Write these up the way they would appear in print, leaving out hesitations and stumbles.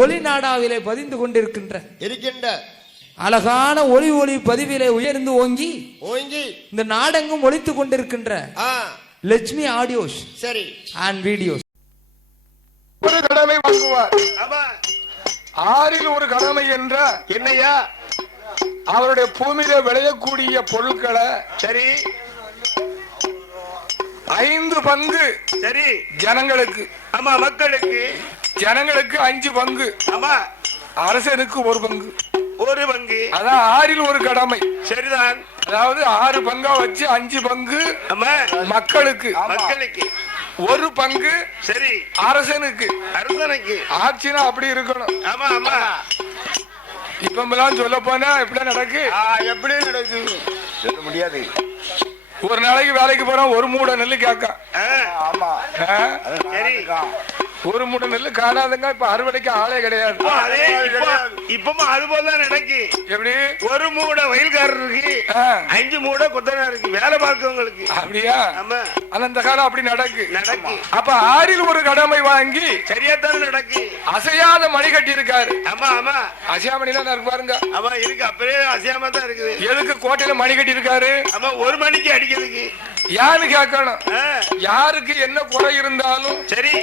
ஒளி நாடாவிலே பதிந்து கொண்டிருக்கின்ற அழகான ஒளி ஒளி பதிவிலே உயர்ந்து ஓங்கி இந்த நாடெங்கும் ஒலித்துக் கொண்டிருக்கின்ற லட்சுமி ஆடியோஸ் சரி அண்ட் வீடியோஸ். ஒரு கடமை வாங்குவார். ஆறில் ஒரு கடமை என்ற என்னையா அவருடைய பூமியில விளையக்கூடிய பொருட்களை சரி 5 பங்கு சரி ஜனங்களுக்கு, ஆமா மக்களுக்கு, ஜனங்களுக்கு 5 பங்கு, ஆமா அரசனுக்கு 1 பங்கு, 1 பங்கு. அதான் ஆறில் ஒரு கடமை சரிதான். அதாவது 6 பங்கா வச்சு 5 பங்கு மக்களுக்கு, மக்களுக்கு 1 பங்கு சரி அரசனுக்கு, அரசனுக்கு. ஆட்சினா அப்படி இருக்கணும். ஆமா ஆமா. இப்பெல்லாம் சொல்ல போனா எப்படி நடக்கு, எப்படி நடக்கு சொல்ல முடியாது. ஒரு நாளைக்கு வேலைக்கு போறோம், 1 மூடை நெல்லு கேட்க. ஆமா ஒரு மூட்டை நெல்லு காணாதுங்க. இப்ப அறுவடைக்கு ஆளே கிடையாது. இப்பவும் அது போலதான் நடக்கு. எப்படி 1 மூடை வயல்காரருக்கு 5 மூடை கொத்தனாருக்கு வேலை பார்க்கவங்களுக்கு. அப்படியா? அந்த காலம் அப்படி நடக்கு. அப்ப ஆறில் ஒரு கடமை வாங்கி சரியாத்தான் நடக்கு. அசையாத மணி கட்டி இருக்காரு. ஆமா ஆமா அசையாமணி தான் இருக்கு பாருங்க. ஆமா இருக்கு. அப்பவே அசையாம தான் இருக்குது. எதுக்கு கோட்டையில மணி கட்டி இருக்காரு? ஆமா 1 மணிக்கு அடிக்கிறதுக்கு. யாரு கேட்கணும்? யாருக்கு என்ன குறை இருந்தாலும் சரி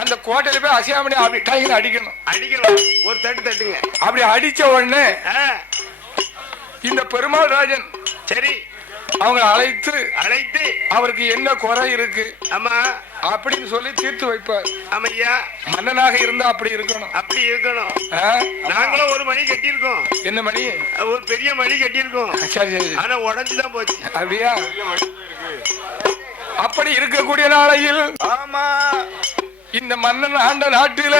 அந்த கோட்டையில போய் அசையாமணி அப்படி டைம் அடிக்கணும். அடிக்கணும் ஒரு தட்டு தட்டுங்க. அப்படி அடிச்ச உடனே இந்த பெருமாள் ராஜன் சரி அவங்க அழைத்து அழைத்து அவருக்கு என்ன குறை இருக்கு ஆமா அப்படின்னு சொல்லி தீர்த்து வைப்பார். ஆமையா மன்னனாக இருந்தா அப்படி இருக்கணும். அப்படி இருக்கணும். நாங்களும் 1 மணி கட்டியிருக்கோம். என்ன மணி? ஒரு பெரிய மணி கட்டியிருக்கோம். சரி சரி. ஆனா உடஞ்சுதான் போச்சு. அப்படியா? அப்படி இருக்கக்கூடிய நாளையில் ஆமா இந்த மன்னன் ஆண்ட நாட்டில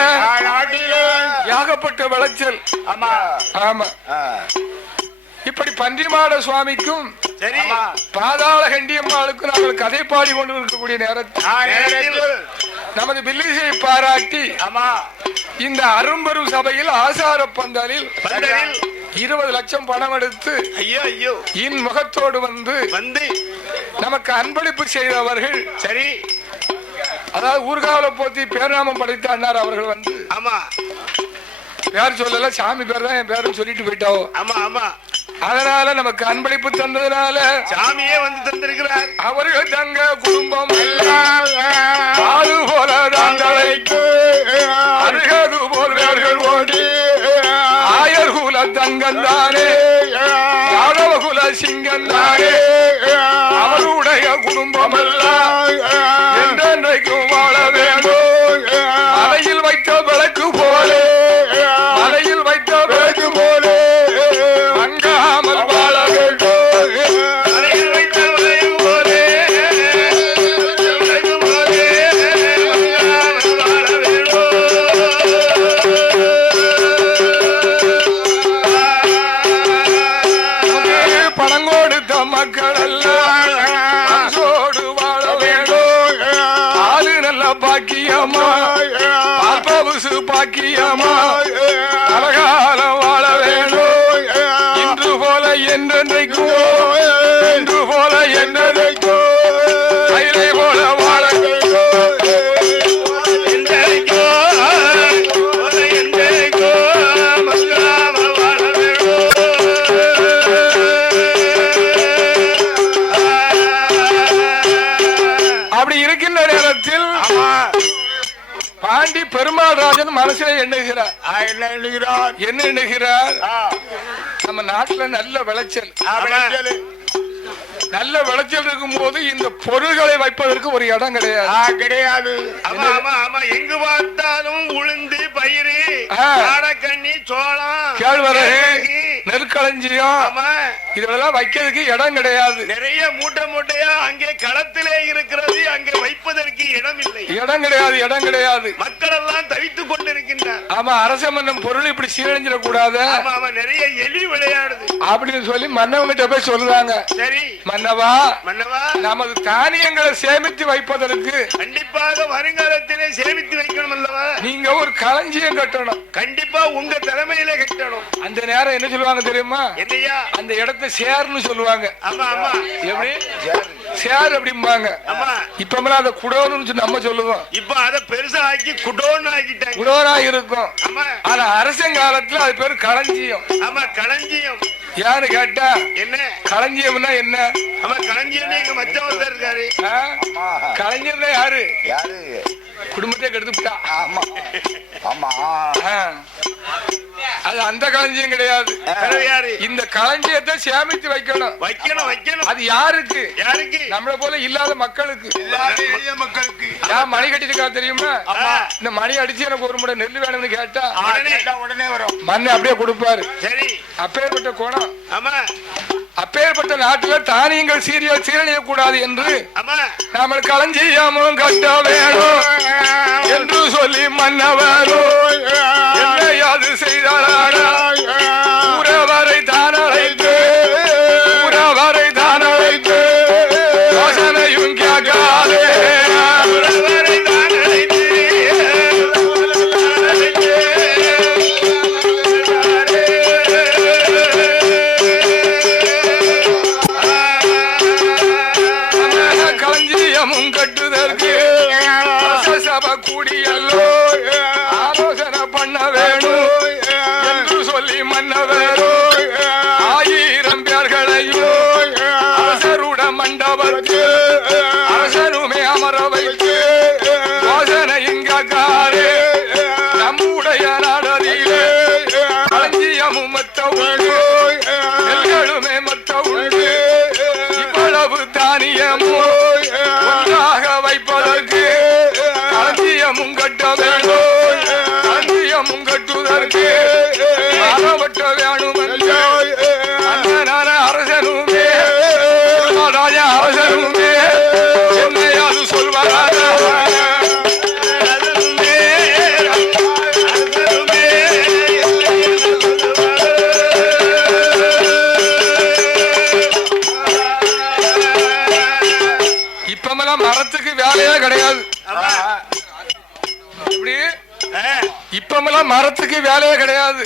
ஏகப்பட்ட விளைச்சல். ஆமா ஆமா. இப்படி பன்றிமாட சுவாமிக்கும் பாதாள கண்டியம்மாளுக்கும் நாங்கள் கதை பாடி கொண்டு இருக்கக்கூடிய நேரத்தில் நமது பில்லிசை பாராட்டி இந்த அரும்பெரும் சபையில் ஆசார பந்தலில் 20 லட்சம் பணம் எடுத்து இன் முகத்தோடு வந்து நமக்கு அன்பளிப்பு செய்தவர்கள் சரி. அதாவது ஊர்காவல போத்தி பேர்நாமம் படைத்த அண்ணார் அவர்கள் வந்து ஆமா பேர் சொல்லல, சாமி பேர் தான் என் பேரும் சொல்லிட்டு போயிட்டாவோ. ஆமா ஆமா. அதனால நமக்கு அன்பளிப்பு தந்ததுனால சாமியே வந்து தந்திருக்கிறார். அவர்கள் தங்க குடும்பம் அது போல தாங்களுக்கு அருகது போல்வர்கள் ஓடி ஆயர் குல தங்கம் தானே யாதவ குல சிங்கம் தானே அவருடைய குடும்பம் எல்லாம் என்றைக்கும் வாழ வேண்டும். மலையில் வைத்த விளக்கு போலே மலையில் வைத்த விளக்கு போலே மங்காமல் வாழ வேண்டும். மலையில் வைத்த விளக்கு போலே வாழ வேண்டும். பணம் கொடுத்த மக்கள் எல்லாம் சோடு வாழ வேண்டும். ஆளு நல்ல பாக்கியமா பவுசு பாக்கியமா அழகாலம் வாழ வேண்டும். இன்று போல என்றென்றைக்கும் இன்று போல என்றென்றைக்கும் மயிலை போல வாழ வேண்டும். அப்படி இருக்கின்ற நேரத்தில் பாண்டி பெருமாள் ராஜன் மனசுல எண்ணுகிறார். என்ன எண்ணுகிறார்? என்ன எண்ணுகிறார்? நம்ம நாட்டுல நல்ல விளைச்சல் நல்ல விளைச்சல் இருக்கும் போது இந்த பொருள்களை வைப்பதற்கு ஒரு இடம் கிடையாது. கிடையாது. எங்கு பார்த்தாலும் உளுந்து பயிறு காடக்கண்ணி சோளம் கேழ்வரகு நெற்களஞ்சியம் இதெல்லாம் வைக்கிறதுக்கு இடம் கிடையாது. நிறைய மூட்டை மூட்டையா அங்கே களத்திலே இருக்கிறது. அங்கே வைப்பதற்கு இடம் இல்லை. இடம் கிடையாது. இடம் கிடையாது. மக்கள் எல்லாம் தவித்துக் கொண்டிருக்கின்றனர். ஆமா அரச மன்னம் பொருள் இப்படி சீரழிஞ்சிட கூடாது. நிறைய எலி விளையாடுது அப்படின்னு சொல்லி மன்னவங்கிட்ட போய் சொல்லுவாங்க. சரி மன்னவா மன்னவா நமது தானியங்களை சேமித்து வைப்பதற்கு கண்டிப்பாக வருங்காலத்திலே சேமித்து வைக்கணும் அல்லவா? நீங்க ஒரு களஞ்சியம் கட்டணும். கண்டிப்பா உங்க தலைமையில கட்டணும். அந்த நேரம் என்ன சொல்லுவாங்க தெரியுமா? என்னையா அந்த இடத்தை சேர்னு சொல்லுவாங்க. ஆமா ஆமா. எப்படி சேர் அப்படிம்பாங்க. இப்ப அத குடோன்னு நம்ம சொல்லுவோம். இப்ப அத பெருசா ஆக்கி குடோன்னு ஆக்கிட்டாங்க. குடோனா இருக்கும். ஆனா அரசங்காலத்துல அது பேரு களஞ்சியம். ஆமா களஞ்சியம். யாரு கேட்டா என்ன களஞ்சியம்னா என்ன? ஆமா களஞ்சியம் எங்க மச்சான் வந்து இருக்காரு. களஞ்சியம்னா யாரு? யாரு குடும்பத்தை கெடுத்துட்டா. ஆமா ஆமா அது அந்த களஞ்சியம் கிடையாது. இந்த களஞ்சியத்தை சேமித்து வைக்கணும் வைக்கணும் வைக்கணும். அது யாருக்கு? யாருக்கு? நம்மள போல இல்லாத மக்களுக்கு, எளிய மக்களுக்கு. மணி கட்டிருக்கா தெரியுமா? இந்த மணி அடிச்சு எனக்கு ஒரு முறை நெல் வேணும்னு கேட்டா உடனே வரும். மண்ணை அப்படியே கொடுப்பாரு. சரி, அப்பேற்பட்ட கோணம். ஆமா, அப்பேற்பட்ட நாட்டுல தானியங்கள் சீரழிய கூடாது என்று நாம களஞ்சியமும் கட்ட வேணும் என்று சொல்லி மன்னவரும் என்னையாது செய்தாரா? ஊரவரை தானழைத்து ஊரவரை தானழைத்து யோசனையும் கேட்காதே கட்டுதற்கு சபை கூடியல்லோ ஆலோசனை பண்ண வேணும் என்று சொல்லி மன்ன வேணும். 1000 பேர்களையும் அரசருட மண்டபத்து அரசருமே அமர வைத்து யோசனையும் காக்காரே நம்முடைய நாடதிலே களஞ்சியமும் மத்த உண்டு நெல்களுமே மத்த உண்டு. இவ்வளவு தானியமும் வைப்பதற்கு களஞ்சியமும் கட்ட வேண்டும். களஞ்சியமும் கட்டுவதற்கு மரவட்ட வேணும். அரசனுமே ராஜா அரசனுமே என்னையாது சொல்வாராக. மரத்துக்கு வேலையே கிடையாது. இப்பமெல்லாம் மரத்துக்கு வேலையே கிடையாது.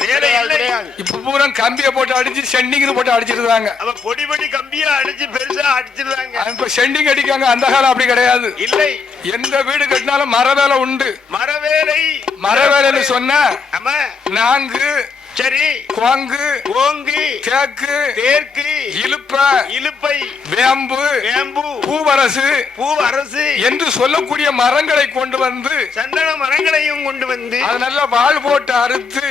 இப்ப பூரா கம்பியை போட்டு அடிச்சு செண்டிங் போட்டு அடிச்சிருந்தாங்க. பொடி பொடி கம்பியா அடிச்சு பெருசா அடிச்சிருந்தாங்க. இப்ப செண்டிங் அடிக்காங்க. அந்த காலம் அப்படி கிடையாது. இல்லை, எந்த வீடு கட்டினாலும் மர வேலை உண்டு. மர வேலைன்னு சொன்னா நாங்கு சரி குவாங்கு ஓங்கு தேக்கு தேர்க்கு இலுப்பை வேம்பு பூவரசு என்று சொல்லக்கூடிய மரங்களை கொண்டு வந்து சந்தன மரங்களையும் கொண்டு வந்து அது நல்ல வாள் போட்டு அறுத்து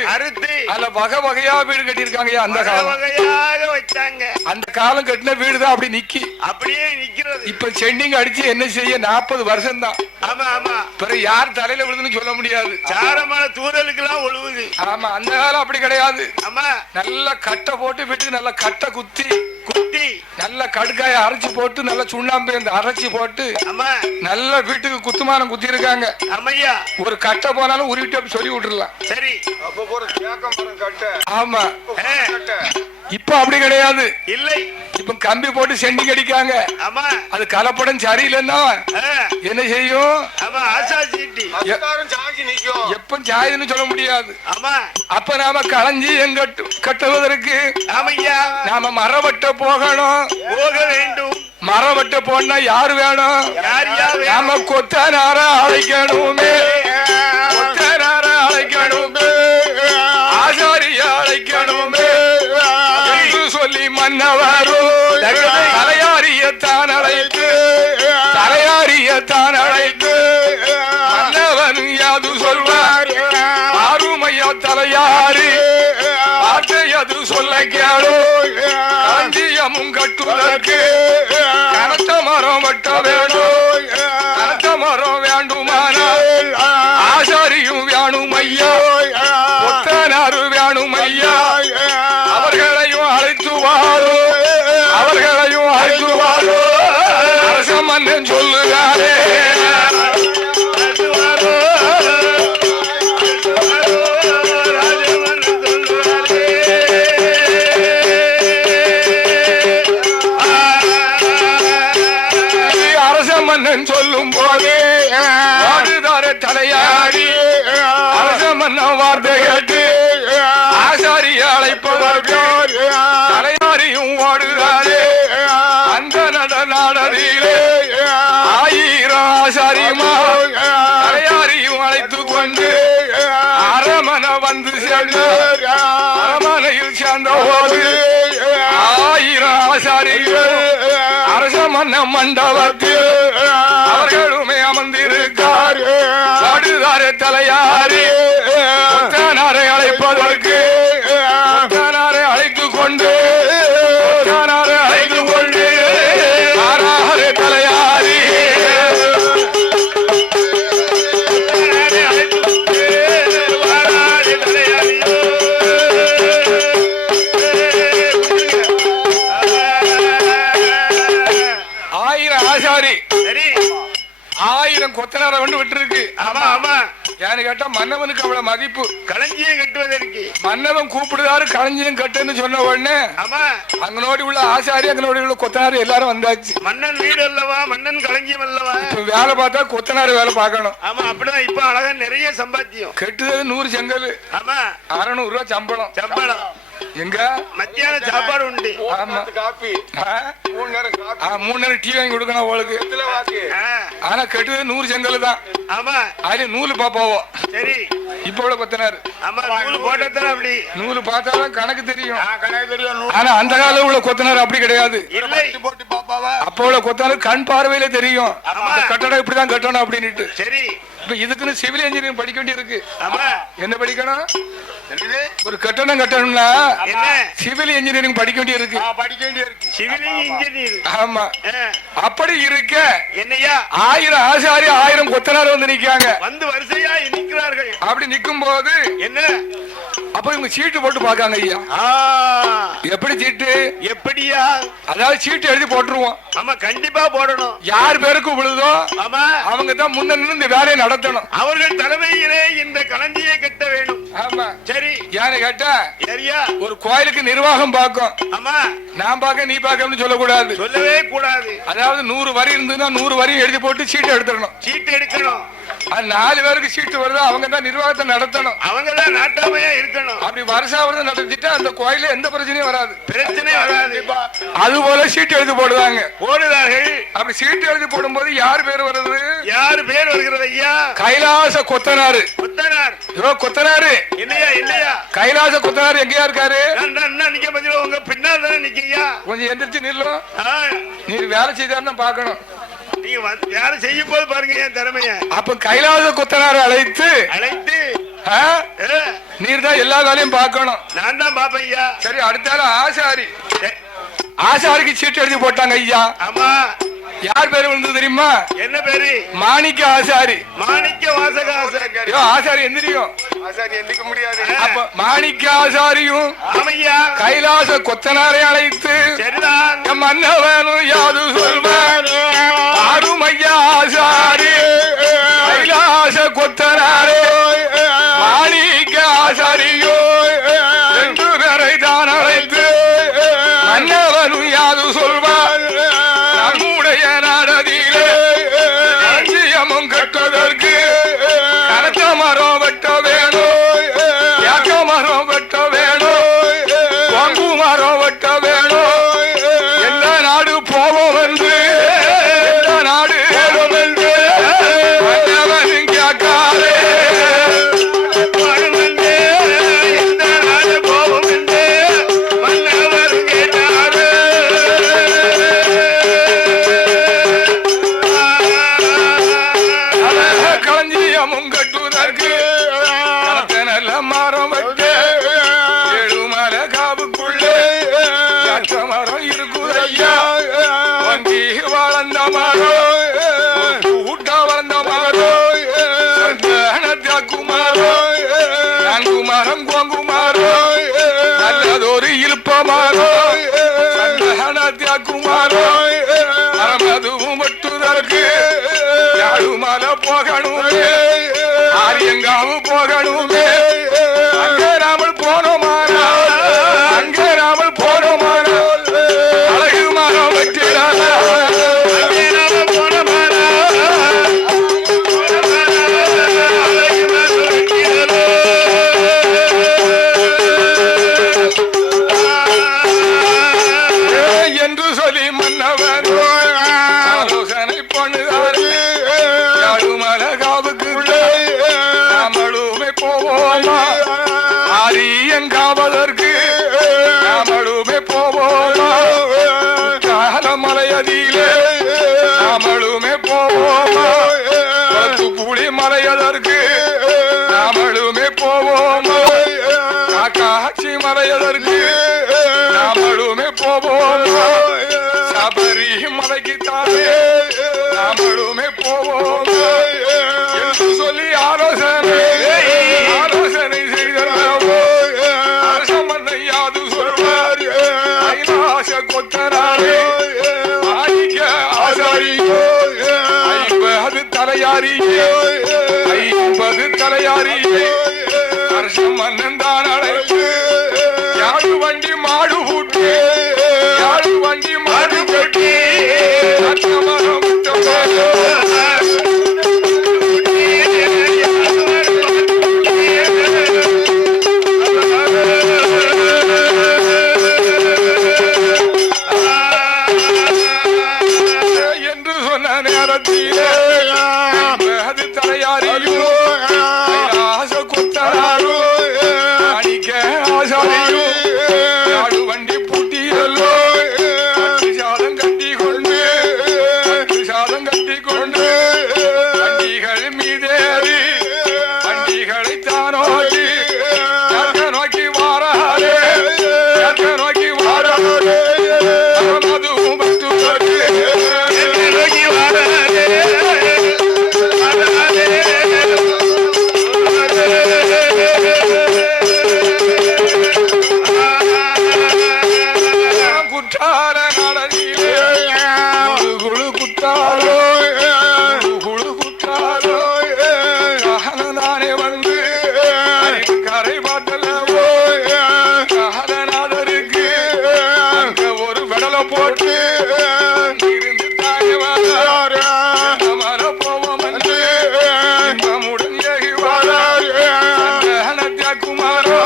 அதுல வகை வகையா வீடு கட்டியிருக்காங்க. அந்த காலம் வகையாக வச்சாங்க. அந்த காலம் கட்டின வீடு தான் அப்படி நிக்கி அப்படியே நிக்கிறது. இப்ப செண்டிங் அடிச்சு என்ன செய்ய 40 வருஷம் தான். ஆமா ஆமா, பிறகு யார் தலையில விழுதுன்னு சொல்ல முடியாது. சாரமான தூரலுக்கு எல்லாம் ஒழுகுது. ஆமா, அந்த காலம் அப்படி கிடையாது. ஆமா, நல்ல கட்டை போட்டு வீட்டுக்கு நல்ல கட்டை குத்தி நல்ல கடுக்காய அரைச்சு போட்டு நல்ல சுண்ணாம்பு அரைச்சி போட்டு நல்ல வீட்டுக்கு குத்துமானம் குத்தி இருக்காங்க. ஒரு கட்டை போனாலும் உருவிட்டு சொல்லி விட்டுறலாம். சரி, ஆமா. இப்ப அப்படி கிடையாது. இல்லை, இப்ப கம்பி போட்டு செண்டிங் அடிக்காங்க. அது கலப்படம் சரியில்லைன்னா என்ன செய்யும்? எப்ப சாயுதுன்னு சொல்ல முடியாது. அப்ப நாம களஞ்சியம் கட்டுவதற்கு நாம மரவட்ட போகணும். போக வேண்டும். மரவட்ட போனா யாரு வேணும்? நாம கொத்தனார அழைக்கணுமே. கொத்தனார அழைக்கணுமே, ஆசாரிய அழைக்கணுமே என்று சொல்லி மன்னவரும் தலையாரியத்தான் அழைத்து மன்னவன் யாது சொல்வார்? ஆறுமையா தலையாரி வார்த்தையது சொல்ல கேளோ. களஞ்சியமும் கட்டுவதற்கு கனத்த மரம் வெட்ட வேணும். கனத்த மரம் வேண்டுமானால் ஆசாரியும் வேணும் ஐயா, ஒத்தனாரு வேணும் ஐயா. அவர்களையும் அழைத்து வாரோ, அவர்களையும் அழைத்து வாரோ. அரசமன்னன் சொல்லுகிறாரே. அரசமன்னன் சொல்லும் போதே தலையாடி அரசமன்னன் வார்த்தை கேட்டு ஆசாரிய அழைப்பவர்கள் தலையாரியும் ஓடுகிறாரே. அந்த நாடதிலே வந்து சேர்ந்த அரமனையில் சேர்ந்த போது 1000 ஆசாரிகள் அரச மன்ன மண்டபத்தில் அவர்களுமே அமர்ந்திருக்கார். படுதார தலையாரி கொத்தனாரை அழைப்பதற்கு கொத்தனாரை அழைத்து கொண்டு ஆறாறு தலையாரி கொத்தனார கொண்டு விட்டு இருக்கு. ஆமா ஆமா. யாரு கேட்டா மன்னவனுக்கு அவ்வளவு மதிப்பு. களஞ்சியம் கட்டுவதற்கு மன்னவன் கூப்பிடுதாரு களஞ்சியம் கட்டுன்னு சொன்ன உடனே ஆமா அங்கனோடி உள்ள ஆசாரி அங்கனோடி உள்ள கொத்தனாரு எல்லாரும் வந்தாச்சு. மன்னன் வீடு அல்லவா, மன்னன் களஞ்சியம் அல்லவா. இப்ப வேலை பார்த்தா கொத்தனாரு வேலை பார்க்கணும். ஆமா அப்படிதான். இப்ப அழகா நிறைய சம்பாத்தியம். கெட்டுறது 100 செங்கல். ஆமா 600 ரூபாய் சம்பளம். எங்க மத்தியான சாப்பாடு உண்டு. காப்பி 3 நேரம் டீ வாங்கி கொடுக்கணும் அவளுக்கு. ஆனா கெட்டுது 100 செங்கல் தான். ஆமா அது நூலு பாப்பாவோ. சரி இப்ப உள்ள கொத்தனாரு நூலு போட்டதான் அப்படி நூலு பார்த்தாதான் கணக்கு தெரியும். ஆனா அந்த காலம் உள்ள கொத்தனார் அப்படி கிடையாது. அப்ப உள்ள கொத்தனார் கண் பார்வையில தெரியும் கட்டடம் இப்படிதான் கட்டணும் அப்படின்னு. சரி இப்ப இதுக்குன்னு சிவில் இன்ஜினியரிங் படிக்க வேண்டி இருக்கு. என்ன படிக்கணும்? ஒரு கட்டணம் கட்டணும்னா சிவில் இன்ஜினியரிங் படிக்க வேண்டி இருக்கு. ஆமா அப்படி இருக்க என்னையா 1000 ஆசாரி 1000 கொத்தனார் வந்து நிக்காங்க. வந்து வரிசையா நிக்கிறார்கள். அப்படி நிக்கும் போது என்ன அப்ப இவங்க சீட்டு போட்டு பாக்காங்க. ஐயா எப்படி சீட்டு? எப்படியா? அதாவது சீட்டு எழுதி போட்டுருவோம். ஆமா கண்டிப்பா போடணும். யார் பேருக்கு விழுதோ ஆமா அவங்க தான் முன்ன நின்று இந்த வேலையை நடத்தணும். அவர்கள் தலைமையிலே இந்த களஞ்சியை கட்ட வேணும். ஆமா சரி யாரு கேட்டா சரியா ஒரு கோயிலுக்கு நிர்வாகம் பார்க்கும். ஆமா நான் பார்க்க நீ பார்க்கணும்னு சொல்லக்கூடாது. சொல்லவே கூடாது. அதாவது 100 வரி இருந்ததுன்னா 100 வரி எழுதி போட்டு சீட்டு எடுத்துடணும். சீட்டு எடுக்கணும். 4 பேருக்கு சீட்டு வருது அவங்க தான் நிர்வாகத்தை நடத்தணும். அவங்க தான் நாட்டாமையா இருக்கணும். அப்படி வருஷம் நடத்திட்டா அந்த கோயில எந்த பிரச்சனையும் வராது. பிரச்சனை வராது. அது போல சீட்டு எழுதி போடுவாங்க. போடுவார்கள். அப்படி சீட்டு எழுதி போடும்போது யார் பேர் வருது? யார் பேர் வருகிறது ஐயா? கைலாச கொத்தனாரு. கொத்தனார் கொத்தனாரு இல்லையா? இல்லையா கைலாச கொத்தனார் எங்கயா இருக்காரு? நிக்க பத்தில உங்க பின்னால் தானே நிக்கியா. கொஞ்சம் எந்திரிச்சு நில்லும். நீ வேலை செய்தாருன்னு பாக்கணும். வேலை செய்யும் போது பாருங்க என் திறமைய. அப்ப கைலாச கொத்தனாரை அழைத்து நீர் தான் எல்லா வேலையும் பார்க்கணும். நான் தான் பாப்பேன் ஐயா. சரி அடுத்தால ஆசாரி. ஆசாரிக்கு சீட்டு எழுதி போட்டாங்க ஐயா. ஆமா யார் பேரு விழுந்தது தெரியுமா? என்ன பேரு? மாணிக்க ஆசாரி. மாணிக்க வாசக ஆசாரி. ஆசாரி எந்திரியும். ஆசாரி எந்திரிக்க முடியாது. அப்ப மாணிக்க ஆசாரியும் கைலாச கொத்தனாரை அழைத்து மன்னவனும் யாது சொல்வார் அருமையா ஆசாரி கைலாச கொத்தனாரே மாணிக்க ஆசாரியோ 2 பேரை தான் அழைத்து மன்னவனும் யாது சொல்வார் நம்முடைய நாடதிலே களஞ்சியமும் கட்டுவதற்கு கனத்த மரம் வெட்ட வேணும், ஏக்க மரம் வெட்ட வேணும், பங்கு மரம் வெட்ட வேணும். எந்த நாடு போவோம் என்று எந்த நாடு போவோம் என்று மன்னவன் கேட்காரே. எந்த நாடு போவோம் என்று மன்னவர் கேட்டாரே. களஞ்சியமும் கட்டுவதற்கு நல்ல மரம் வெட்டு 7 மர காவுக்குள்ளே மரம் இருக்குதையா. வங்கி வளர்ந்த மரம் கூட்ட வளர்ந்த மரம் சந்தனத்தாக்கு மரம் 4 மரம் கோங்கு மரம் நல்லதொரு இழுப்ப மரம் சந்தனத்தாக்கு மரம் மரம் அதுவும் வெட்டுதற்கு 7 மலை போகணுமே ஆரியங்காவு போகணுமே. அங்கே நாமல் போனோமானா அங்கே நாமல் போனோமானா அழகு மரம் வெட்டிடாத அங்கே நாமல் போனோமானா அழகு மரம் வெட்டிடாத என்று சொல்லி மன்னவன் ஆலோசனை பண்ணுதாரு. மலகாவுக்கு நம்மளுமே போவோம் உண்ணாவதற்கு நாமளுமே போவோமா மலையதிலே நாமளுமே போவோமா புலி மலையதற்கு நாமளுமே போவோமா காக்காட்சி மலையதற்கு நாமளுமே போவோமா சபரி மலைக்குத்தானே நாமளுமே போவோமா என்று சொல்லி ஆலோசனை செய்தோ அரசமன்னையாது சொல்வார் கைலாச கொத்தனாரே ஆதிக்க ஆசாரியோ 50 தலையாரியே 50 தலையாரியே அரசம் மன்னன் தான் அழைத்து யாழ் வண்டி மாடு பூட்டி யாழ் வண்டி மாடு கட்டி என்று சொன்ன நேரத்திலே அது தலையாரியோ ஆச கொத்தராரோ அணிக்க ஆசாரியோ யாழ் வண்டி பூட்டியல்லோ சாதம் கட்டி கொண்டு வண்டிகள் மீதேறி வண்டிகளை தானோட்டி நோக்கி வாராரே நோக்கி வாராரே அதுவும் பட்டு நோக்கி வாராரே குற்றால நடனிலே குழு குற்றாலோ குழு குற்றாலோ காலனானே வந்து கரை பாட்டலவோ காலநாதருக்கு அங்க ஒரு விடலை போட்டு இருந்து தாங்க மர போவோம் என்று நம்முடன் ஏகி வாரார் குமாரோ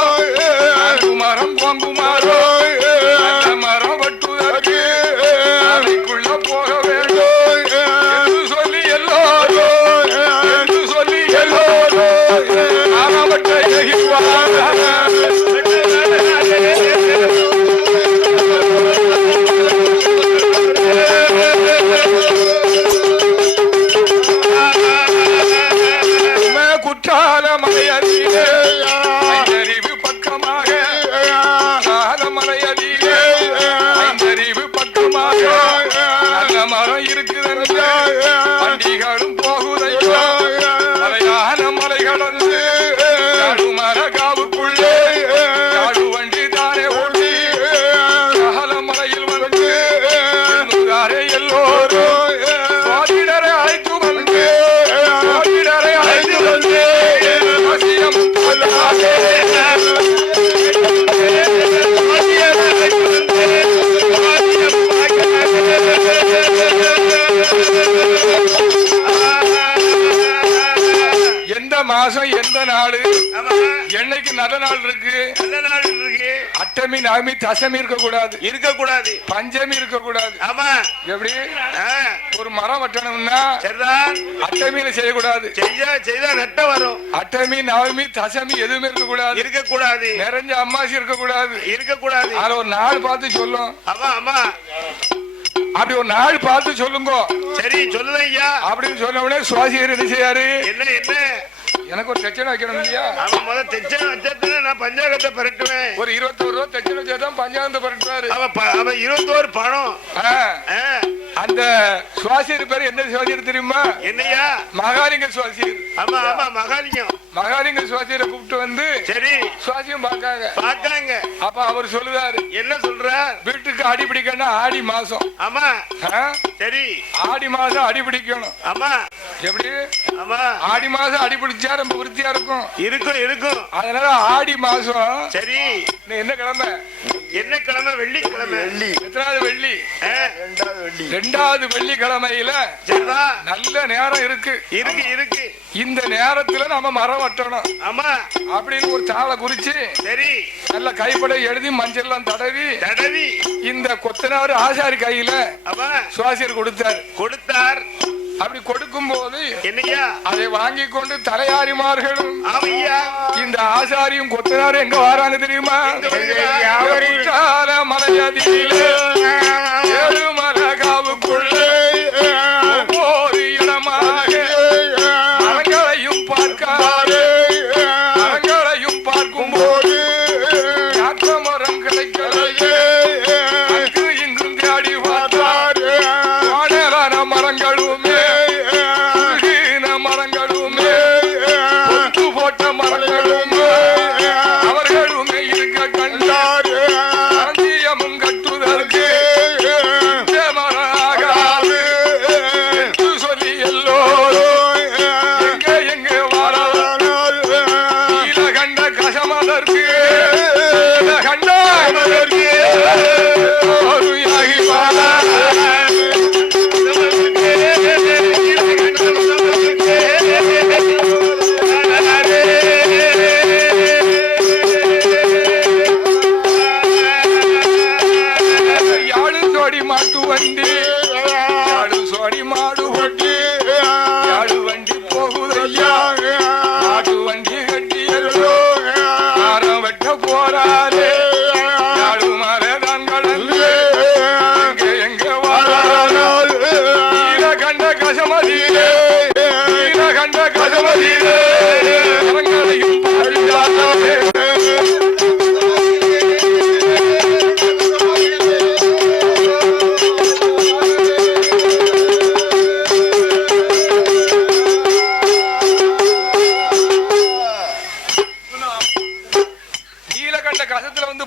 குமாரம் போங்குமாரோ மரம் வட்டுவதற்கு அதைக்குள்ள போக வேண்டும் என்று சொல்லி எல்லோரும் ஆமாவற்றை குற்றால மலையதிலே அறிவு பக்கமாக மலையதிலே அறிவு பக்கமாக நல்ல மரம் இருக்குது வண்டிகளும் போகுதையோ மலையான மலைகளந்து மர காவுக்குள்ளே காடு வண்டி தானே ஓடி கால மலையில் வந்து எல்லோரும் சோதிடரை அழைத்து வந்து எந்த மாசம் எந்த நாடு என்னைக்கு நல்ல நாள் இருக்கு அட்டமி நவமி தசமி இருக்கக்கூடாது பஞ்சமி இருக்கக்கூடாது ஆமா எப்படி ஒரு மரம் வெட்டணும்னா அட்டமியில செய்யக்கூடாது செய்தா நட்ட வரும் அட்டமி நவமி தசமி எதுவுமே இருக்கக்கூடாது நிறைஞ்ச அம்மாசி இருக்கக்கூடாது அதுல ஒரு நாள் பார்த்து சொல்லும் அப்படி ஒரு நாள் பார்த்து சொல்லுங்க சரி சொல்லுங்க ஐயா அப்படின்னு சொன்ன உடனே சுவாசியர் என்ன செய்யாரு என்ன எனக்கு ஒரு தட்சணை வைக்கணும் இல்லையா அவன் முதல்ல தட்சணை வச்சா நான் பஞ்சாங்கத்தை பரட்டுவேன் ஒரு 21 ரூபா தட்சணை வச்சாதான் பஞ்சாங்கத்தை பரட்டுவாரு அவன் 21 பணம் அந்த சுவாசியர் பேரு என்ன சுவாசியர் தெரியுமா என்னையா மகாலிங்க சுவாசியர் ஆமா மகாலிங்க சுவாசியரை கூப்பிட்டு வந்து சரி சுவாசியம் பாக்காங்க அப்ப அவர் சொல்லுவாரு என்ன சொல்றார் வீட்டுக்கு அடி பிடிக்கணும்னா ஆடி மாசம் ஆமா சரி ஆடி மாசம் அடி பிடிக்கணும் ஆமா எப்படி ஆமா ஆடி மாசம் அடி பிடிச்சா ரொம்ப விருத்தியா இருக்கும் அதனால ஆடி மாசம் சரி என்ன கிழமை வெள்ளிக்கிழமை எத்தனாவது வெள்ளி ரெண்டாவது வெள்ளிக்கிழமையில நல்ல நேரம் இருக்கு இந்த நேரத்துல நம்ம மரம் வெட்டணும் அப்படின்னு ஒரு தாளை குறிச்சு சரி நல்ல கைப்பட எழுதி மஞ்சள் தடவி இந்த கொத்தனார் ஆசாரி கையில சுவாசியர் கொடுத்தார் அப்படி கொடுக்கும் போது என்னையா அதை வாங்கி கொண்டு தலையாரிமார்களும் ஆமையா இந்த ஆசாரியும் கொத்தனாரும் எங்க வராங்க தெரியுமா? மலையதிலே ஏழுமலகாவுக்குள்ளே ஒவ்வொரு இடமாக மரங்களையும் பார்க்காது மரங்களையும் பார்க்கும் போது யாத்திர மரம் கிடைக்கலையே அங்கு இங்கும் தேடி பார்த்தார் வாழலான மரங்களுமே மரங்களுமே ஒத்து போட்ட மரங்களுமே அவர்களுமே இருக்க கண்டார் அந்தியமும் கட்டுதற்கு மரமாகாது என்று சொல்லி எல்லோரும் எங்க எங்க வாழ கண்ட கசமதற்கு கண்ட மாட்டு வண்டி யாழு சோடி மாடு கொட்டி யாழு வண்டி போகுதையா மாட்டு வண்டி கட்டி மரம் வெட்ட போறாரு யாழு மரதான் கடந்து எங்க வாழ கண்ட கசமதியிலே கண்ட கசமதியிலே மரங்களையும்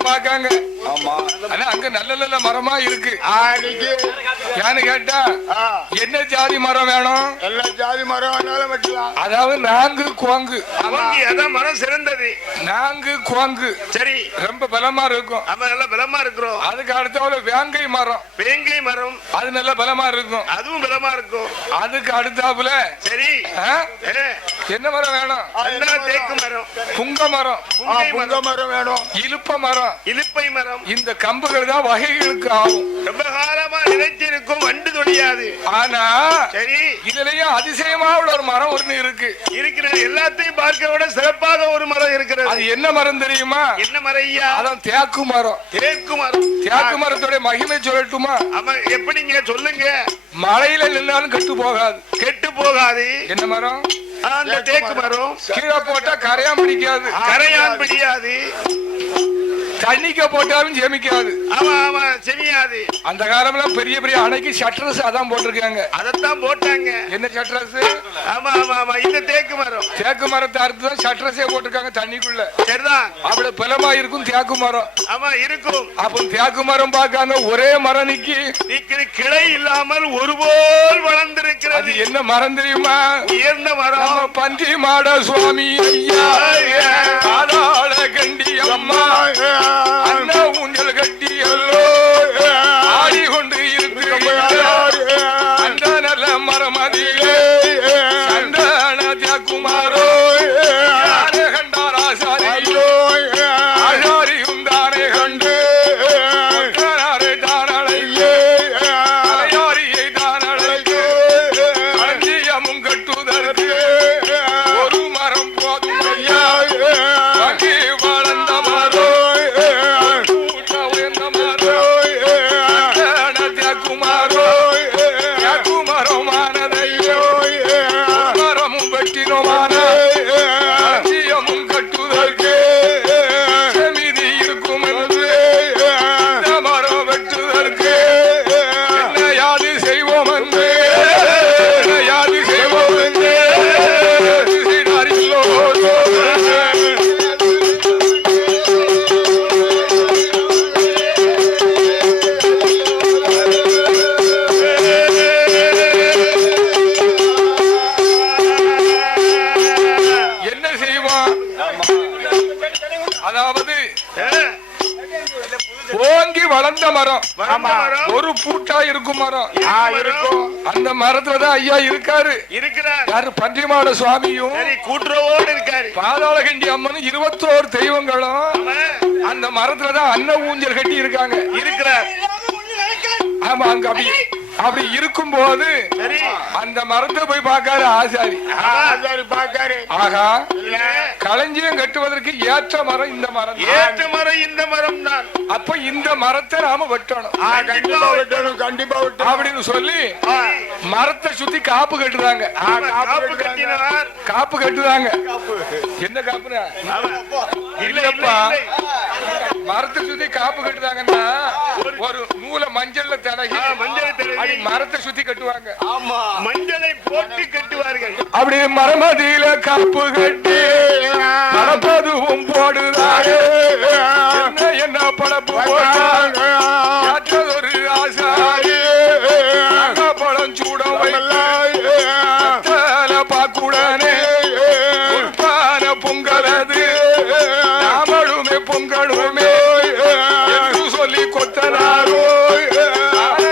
பாக்காங்க. ஆனா அங்க நல்ல நல்ல மரமா இருக்கு. யானு கேட்டா என்ன ஜாதி மரம் வேணும்? எல்லா ஜாதி மரம் வேணாலும் வெட்டலாம். அதாவது நான்கு குவாங்கு அதான் மரம் சிறந்தது. நான்கு குவாங்கு சரி ரொம்ப பலமா இருக்கும். அப்ப நல்ல பலமா இருக்கிறோம். அதுக்கு அடுத்தாப்புல வேங்கை மரம். வேங்கை மரம் அது நல்ல பலமா இருக்கும். அதுவும் பலமா இருக்கும். அதுக்கு அடுத்தாப்புல சரி என்ன மரம் வேணும்? தேக்கு மரம், புங்க மரம், புங்க மரம் வேணும். இலுப்ப மரம், இலுப்பை மரம். இந்த கம்புகள் தான் வகைகளுக்கு ஆகும். ரொம்ப காலமா நினைச்சிருக்கும் வண்டு தொழியாது. ஆனா சரி இதுலயும் அதிசயமா உள்ள ஒரு மரம் ஒண்ணு இருக்கு. இருக்கிறது எல்லாத்தையும் பார்க்க விட சிறப்பாக ஒரு மரம் இருக்கிறது. அது என்ன மரம் தெரியுமா? என்ன மரம் ஐயா? அதான் தேக்கு மரம். தேக்கு மரம். தேக்கு மரத்தோட மகிமை சொல்லட்டுமா? ஆமா எப்படிங்க சொல்லுங்க. மழையில நின்னாலும் கெட்டு போகாது. கெட்டு போகாது. என்ன மரம்? அந்த தேக்கு மரம். கீழே போட்டா கரையான் பிடிக்காது. கரையான் பிடிக்காது. தண்ணிக்க போட்டாலும் சேமிக்காது. ஆமா ஆமா செமியாது. அந்த காலம்ல பெரிய பெரிய அணைக்கு ஷட்டர்ஸ் அதான் போட்டிருக்காங்க. அதத்தான் போட்டாங்க. என்ன ஷட்டர்ஸ்? ஆமா ஆமா ஆமா இந்த தேக்கு மரம். தேக்கு மரத்தை அறுத்து தான் ஷட்டர்ஸே போட்டிருக்காங்க தண்ணிக்குள்ள. சரிதான். அவ்வளவு பலமா இருக்கும் தேக்கு மரம். ஆமா இருக்கும். அப்ப தேக்கு மரம் பார்க்காம ஒரே மரம் நிக்கிற கிளை இல்லாமல் ஒருபோல் வளர்ந்திருக்கிறது. அது என்ன மரம் தெரியுமா? உயர்ந்த மரம். பன்றி மாட சுவாமி ஐயா ஆடாள கண்டி அம்மா அண்ணா ஊஞ்சல் கட்டி எல்லோ ஆடி கொண்டு இருக்கிறார். அந்த நல்ல மரம் அதிலே சந்தான தியாகுமாரோ கண்டார் ஆசாரியோ ஆசாரியும் தானே கண்டு தானழையே தானழைக்கு அஞ்சியமும் கட்டுதற்கு ஒரு மரம் போதும் ஐயா வளர்ந்த மரம் அதாவது ஓங்கி வளர்ந்த மரம். ஒரு பூட்டா இருக்கும் மரம் இருக்கும். அந்த மரத்துலதான் ஐயா இருக்காரு. யாரு? பன்றிமாட சுவாமியும் கூட்டுறவோடு இருக்காரு. பாதாளகண்டி அம்மனும் 21 தெய்வங்களும் அந்த மரத்துலதான் அன்ன ஊஞ்சல் கட்டி இருக்காங்க. இருக்கிறார். ஆமா அங்க அப்படி அப்படி இருக்கும் போது அந்த மரத்தை போய் பார்க்காரு ஆசாரி. பார்க்காரு. ஆகா, களஞ்சியம் கட்டுவதற்கு ஏற்ற மரம் இந்த மரம். ஏற்ற மரம் இந்த மரம் தான். அப்ப இந்த மரத்தை நாம வெட்டணும். கண்டிப்பா வெட்டணும், கண்டிப்பா வெட்டணும் அப்படின்னு சொல்லி மரத்தை சுத்தி காப்பு கட்டுறாங்க. காப்பு கட்டினார். காப்பு கட்டுறாங்க. என்ன காப்புனா இல்லப்பா, மரத்தை சுத்தி காப்பு கட்டுறாங்கன்னா ஒரு நூலை மஞ்சள்ல தடகி மரத்தை சுத்தி கட்டுவாங்க. ஆமா, மஞ்சளை போட்டு கட்டுவார்கள். அப்படி மரமதியில காப்பு கட்டி மரப்பதுவும் போடுறாங்க. என்ன படப்பு போட்டாங்க ஒரு ஆசாரி பழம் சூடம் பாக்குடனே பொங்கலது நாமளுமே பொங்கலுமே என்று சொல்லி கொத்தனாரோ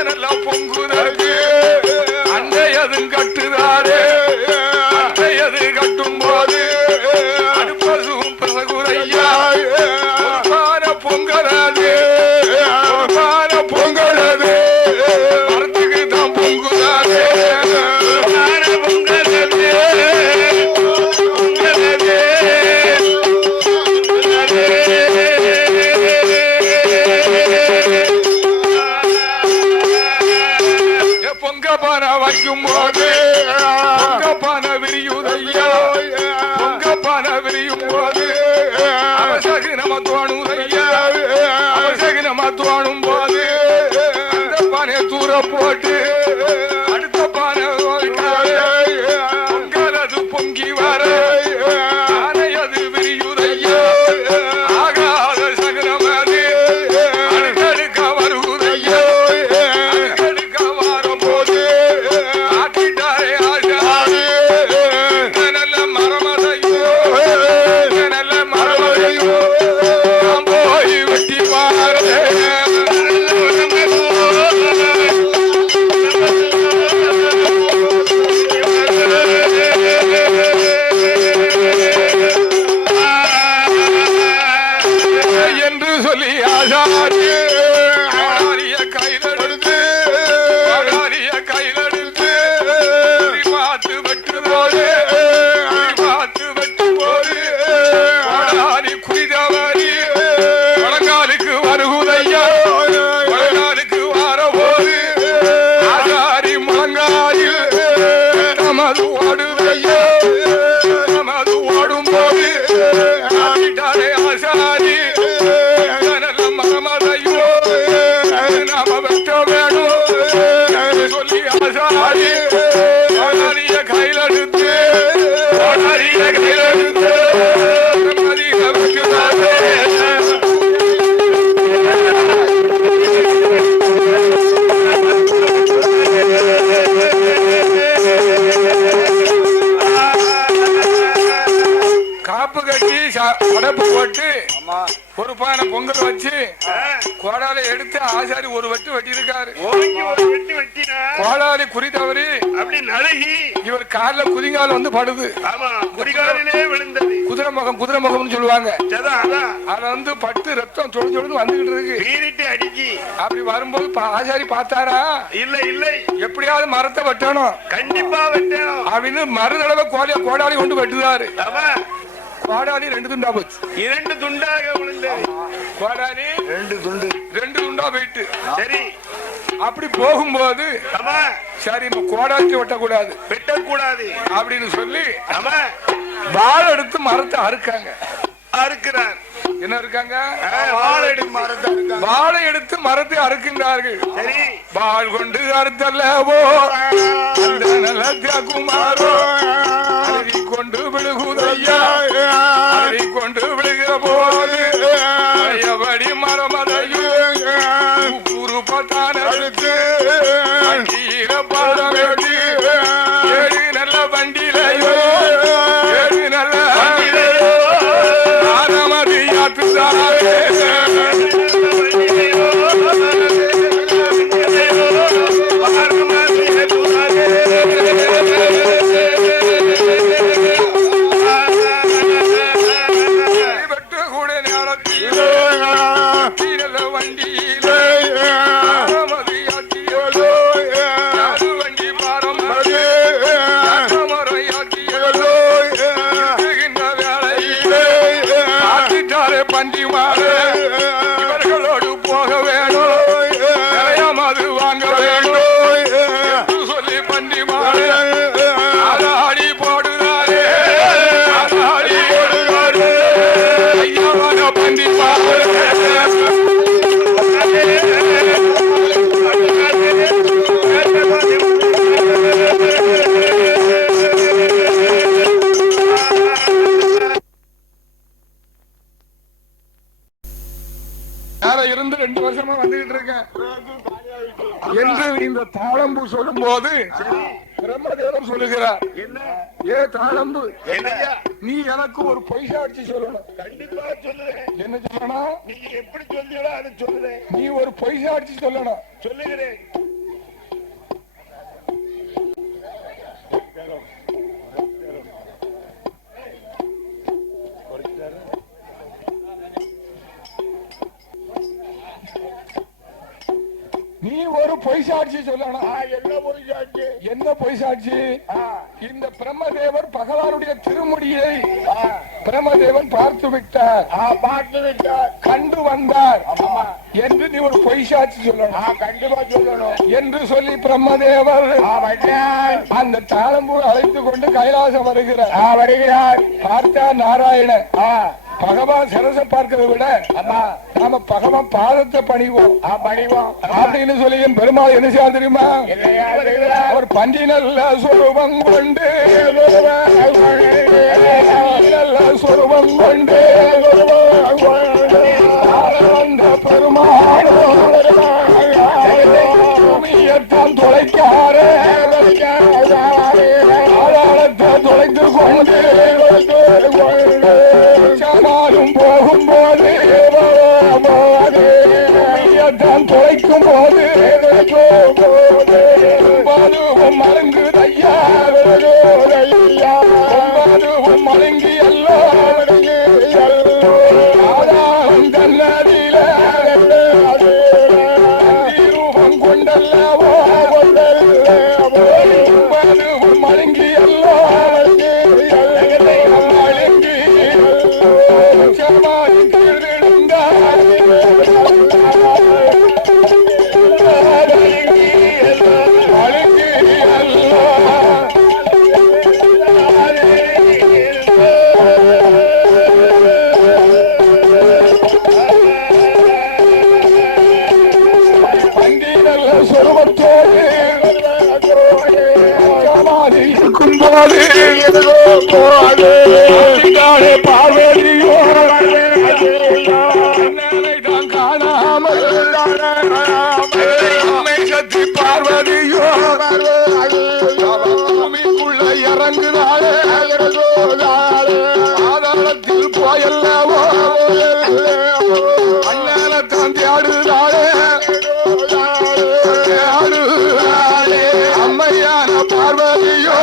நல்லா பொங்குதற்கு அண்டையதும் கட்டுதாரே. அண்டையது கட்டும் போது அடுப்பதும் பிறகுரையா பொங்கலது பொங்கலது மரத்துக்கு தான் பொங்குதாரே. வைக்கும் போது பொங்கப்பான விரியுதையா. பொங்கப்பான விரியும் போது அவசகு நம்ம தோணுதையா. அவசகு நம்ம தோணும் போது அந்த பானை தூர போட்டு அடுத்த பானை பொங்கலது பொங்கி வர ஆனையது விரியுதையா. ஆகாத சகலமது அடுக்கடுக்க வருகுதையா. அடுக்கடுக்க வரும் போது என்று சொல்லி ஆசாரி கையிலெடுத்து கையிலெடுத்து பார்த்து வெட்டு போது பார்த்து வெட்டு போது குறிதவரி வழங்காலுக்கு வருகுதையா. வழங்காலுக்கு வர போது ஆசாரி முழங்காலில் நமது ஓடுதையா. நமது ஓடும் போது ஆசாரி நல்ல மரமதையோ நாம வெட்ட வேணும் சொல்லி ஆசாரி கையிலெடுத்து கையிலெடுத்து காப்பு கட்டி அடப்பு போட்டு ஒரு பானை பொங்கல் வச்சு கோடால எடுத்து ஆசாரி ஒரு வெட்டு வெட்டி இருக்காரு. கோடாலி குறி தவறி அப்படி நழுகி இவர் கால குதிங்கால் வந்து படுது. விழுந்தது. குதிரை முகம்னு சொல்லுவாங்க. அத வந்து பட்டு ரத்தம் தொடு தொடுன்னு வந்துகிட்டு இருக்கு. அடிக்கி அப்படி வரும்போது ஆசாரி பார்த்தாரா, இல்ல இல்லை எப்படியாவது மரத்தை வெட்டணும், கண்டிப்பா வெட்டணும் அப்படின்னு மறுதடவை கோடாலி கொண்டு வெட்டுதாரு. கோடாலி 2 துண்டா போச்சு. 2 துண்டாக விழுந்தது. கோடாலி 2 துண்டா போயிட்டு. சரி, அப்படி போகும்போது சரி கோடாலி வெட்டக்கூடாது வெட்டக்கூடாது அப்படின்னு சொல்லி வாழை எடுத்து மரத்தை அறுக்காங்க. அறுக்கிறார். என்ன இருக்காங்க? வாழை எடுத்து மரத்தை அறுக்கின்றார்கள். சரி, வாள் கொண்டு அறுத்தல்லவோ குமாரோ கொண்டு விழுகுதையா. கொண்டு விழுகிற போது படி மரமதையும் குருப்பத்தான அழுத்து பாடம் வெட்டி ஏழு நல்ல வண்டியிலையோ ஏழு நல்ல ஆரமதி யாத்துதாரே. வண்டியில இவர்களோடு போக வேணும், அது வாங்க வேணும் சொல்லி பண்டி மாடு ஆடி போடுறாரே, ஆடி போடுறாரு ஐயாவான பண்டி மாடு. இருந்து 2 வருஷமா வந்துகிட்டு இருக்கேன் என்று இந்த தாளம்பு சொல்லும் போது பிரம்மதேவன் சொல்லுகிறார், ஏ தாளம்பு, நீ எனக்கு ஒரு பொய் சாட்சி சொல்லணும். கண்டிப்பா சொல்லுறேன். என்ன சொல்லணும்? நீ எப்படி சொல்லியோ அதை சொல்லுறேன். நீ ஒரு பொய் சாட்சி சொல்லணும். சொல்லுகிறேன். நீ ஒரு பொய் சாட்சி சொல்லணும். என்ன பொய் சாட்சி? என்ன பொய் சாட்சி? இந்த பிரம்மதேவர் பகவானுடைய திருமுடியை பிரம்மதேவன் பார்த்து விட்டார், கண்டு வந்தார் என்று நீ ஒரு பொய் சாட்சி சொல்லணும். கண்டிப்பா சொல்லணும் என்று சொல்லி பிரம்மதேவர் அந்த தாளம்பூர் அழைத்துக் கொண்டு கைலாசம் வருகிறார். பார்த்தா நாராயணன் பகவான் சிரச பார்க்கிறத விட நாம பகவான் பாதத்தை பணிவோம் அப்படின்னு சொல்லி என் பெருமாள் என்ன செய்ய தெரியுமா? அவர் பன்றி நல்ல சொருபம் கொண்டு நல்ல சொருபம் கொண்டு வந்த பெருமாள் தொலைக்காரே தொலைத்து கொண்டு சமாளும் போகும்போது தொலைக்கும் போது மதுவும் மலங்கு தையா மதுவும் மலங்கி எல்லாம் தன்னதில ரூபம் கொண்டல்லவோ மதுவும் மலங்கி எல்லாம் மலங்கி சமாளி திருந்தார் பார்வதியோ தான் காணாமல் சக்தி பார்வதியோ பூமிக்குள்ள இறங்குதாளே ஆதாரத்தில் போயல்லவோ அண்ணானத்தான் தேடுதாளே அம்மையான பார்வதியோ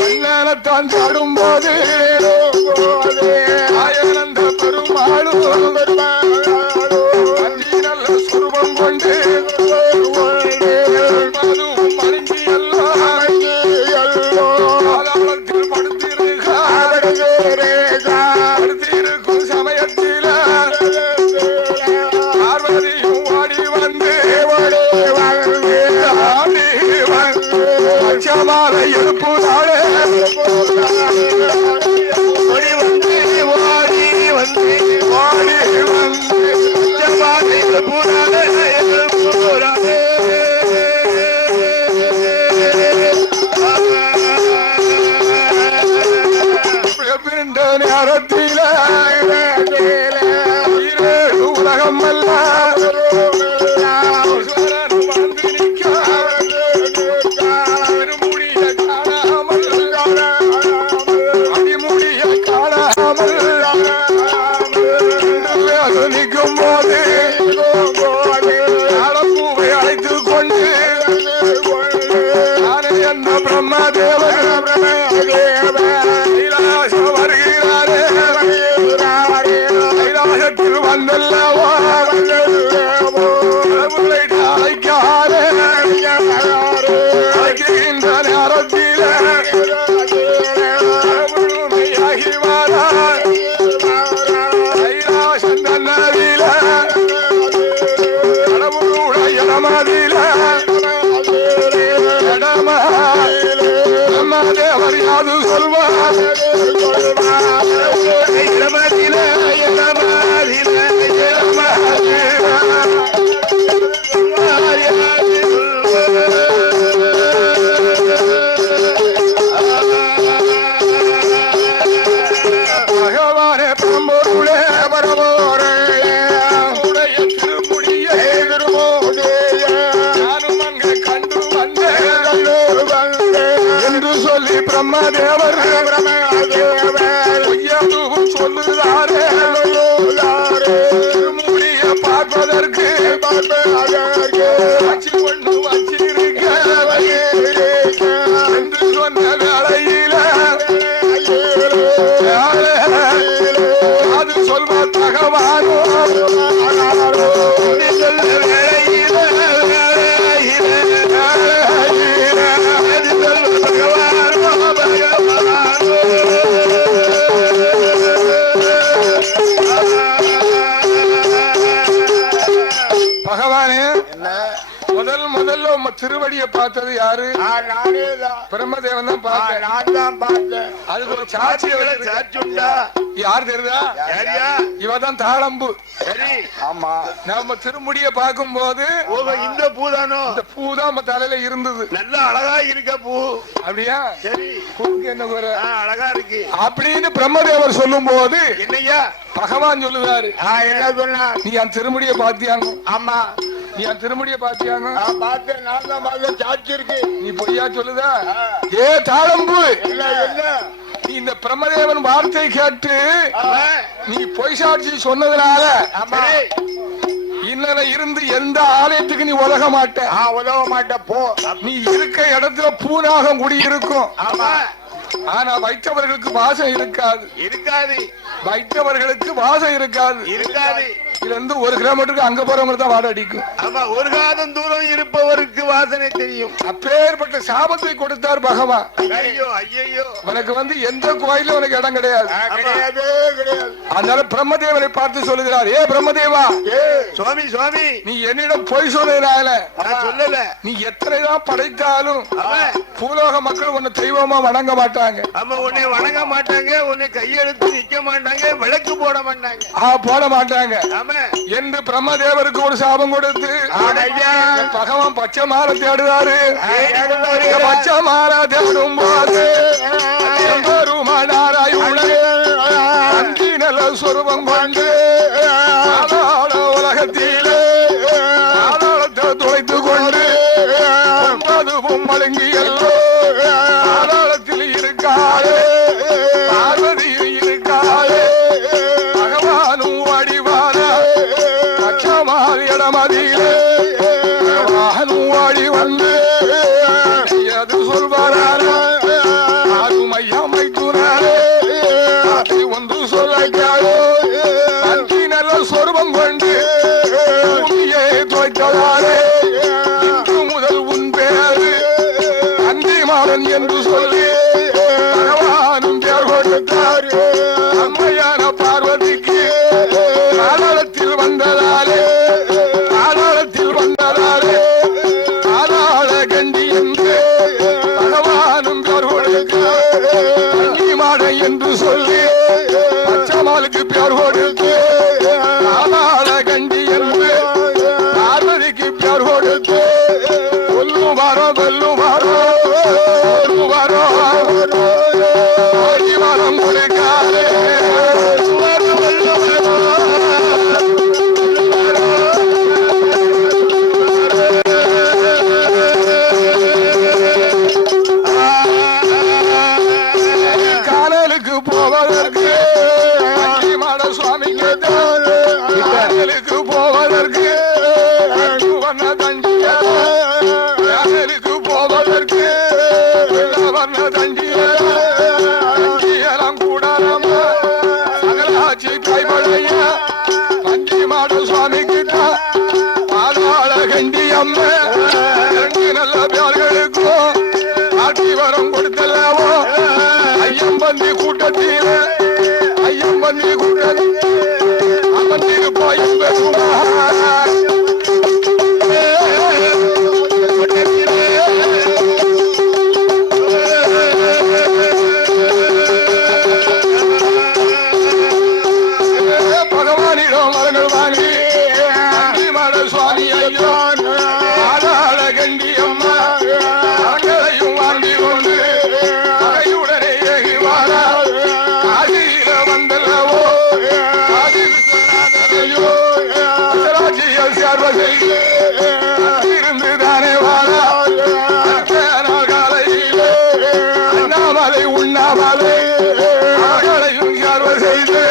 அண்ணானத்தான் சாடும்போது ஆயனந்த பெருமாளும் நல்ல சுரூபம் கொண்டு மதுவும் மருங்கி எல்லாம் படுத்திருக்கும் சமயத்தில் பார்வதியும் ஓடி வந்து அச்சமாலை எழுப்புதாளே ஓடி வந்து அல்லவா அழைக்காதே அழைக்கின்ற நேரத்தில் முழுமையாகி வாராய் கைலாசம் தன்னதில கடவுளுடைய நமதில பிரம்மதேவர் யாது சொல்வார் பகவானே பரம்பொருளே பரவோரே உடைய திருமுடியே நானும் அங்கே கண்டு வந்தேன் என்று சொல்லி பிரம்மதேவர் பொய்யதுவும் சொல்லுதாரே திருமுடிய பார்ப்பதற்கு சாட்சி கொண்டு வச்சிருக்க என்று சொன்ன வேளையில அது சொல்வ தகவானோ பகவானே முதல்ல உங்க திருவடியை பார்த்தது யாரு? பிரம்மதேவன் தான் பார்த்தேன். அதுக்கு ஒரு சாட்சி யாரு தெரியுதா? இவதான் தாளம்பு. ஆமா, நம்ம திருமுடியை பார்க்கும் போது இந்த பூதானோ இந்த பூதான் நம்ம தலையில இருந்தது. நல்லா அழகா இருக்க பூ. அப்படியா? சரி, பூக்கு என்ன குறை? அழகா இருக்கு அப்படின்னு பிரம்மதேவர் சொல்லும் போது என்னையா பகவான் சொல்லுவாரு, என்ன சொன்னா? நீ என் திருமுடியை பார்த்தியாங்க? ஆமா, நீ என் திருமுடியை பார்த்தியாங்க? பார்த்தேன். நான் தான் பார்த்தேன். சாட்சி இருக்கு. நீ பொய்யா சொல்லுதா? ஏ தாளம்பு, என்ன நீ இந்த பிரம்மதேவன் வார்த்தை கேட்டு நீ பொய் சாட்சி சொன்னதுனால இன்னல இருந்து எந்த ஆலயத்துக்கு நீ உலக மாட்ட. உதவ மாட்ட போ. நீ இருக்க இடத்துல பூனாகம் குடி இருக்கும். ஆமா, ஆனா வைத்தவர்களுக்கு வாசம் இருக்காது. இருக்காது. வைத்தவர்களுக்கு வாசம் இருக்காது. இருக்காது. இதுல இருந்து 1 கிலோமீட்டருக்கு அங்க போறவங்களுக்கு தான் வாடை அடிக்கும். ஆமா, ஒரு காதம் தூரம் இருப்பவருக்கு வாசனை தெரியும். அப்பேற்பட்ட சாபத்தை கொடுத்தார் பகவான். ஐயோ ஐயோ, உனக்கு எந்த கோயிலும் உனக்கு இடம் கிடையாது. கிடையாது கிடையாது. அதனால பிரம்மதேவனை பார்த்து சொல்லுகிறார், ஏ பிரம்மதேவா, சுவாமி சுவாமி, நீ என்னிடம் பொய் சொன்னதுனால நான் சொல்லல. நீ எத்தனைதான் படைத்தாலும் பூலோக மக்கள் உன்னை தெய்வமா வணங்க மாட்டாங்க. ஆமா, உன்னை வணங்க மாட்டாங்க, உன்னை கையெழுத்து நிக்க மாட்டாங்க, விளக்கு போட மாட்டாங்க. போட மாட்டாங்க என்று பிரம்மதேவருக்கு ஒரு சாபம் கொடுத்து பகவான் பச்சை மாலை தேடுவாரு. பச்சை மாலை தேடும் போது நல்ல சொருபம் கொண்டு உலகத்திலே ஆதாரத்தை துளைத்து கொண்டு 9 மழுங்கி எல்லோ ஆதாரத்தில் இருக்காது, பார்வதியில் இருக்காது. பகவானும் வடிவான பச்சமால் இடமதியிலே பகவானும் வடி வந்து எது சொல்வாரான அருமையமைத்துனாலே அதை ஒன்று சொல்லைக்காதோ அன்றி நல்ல சொருபம் கொண்டு பூமியை துவைத்ததாலே இன்று முதல் உன் பேரு அன்றி மாறன் என்று சொல்லி பகவானும் பேர் கொடுத்தார். அம்மையான பார்வதிக்கு ஆதாரத்தில் வந்ததாலே ஆதார கண்டி என்று பகவானும் பேர் கொடுக்க அன்றி மாடை என்று சொல்லி பச்சமாலுக்கு பேர் கொடுத்து ஆதார கண்டி என்று பார்வதிக்கு பேர் கொடுத்து கொல்லும் வாரோ வெல்லும் வாரோ வாரோ மரம் கொடுக்காதே காணலுக்கு போவதற்கு மாட சுவாமிக்கு காணலுக்கு போவதற்கு வண்ண தண்டிய காணலுக்கு போவதற்கு வண்ண தண்டிய தண்டியெல்லாம் கூட அகலாட்சி கைப்படைய பஞ்சி அமர்ந்திருப்பாய் பெருமாள் பகவானிடம் வரங்கள் வாங்கி மட சுவாமி ஐயோ ஆதாள கண்டி அம்மா அங்களையும் வாங்கி கொண்டு அகையுடனே ஏகிவாரா ஆதியில வந்தல்லவோ ஆதி விஸ்வநாதனையோ ராஜ்ய சேர்வ செய்து இருந்துதானே வாரா நாள் காலையிலே அண்ணாமலை உண்ணாமலை அவர்களையும் சேர்வ செய்து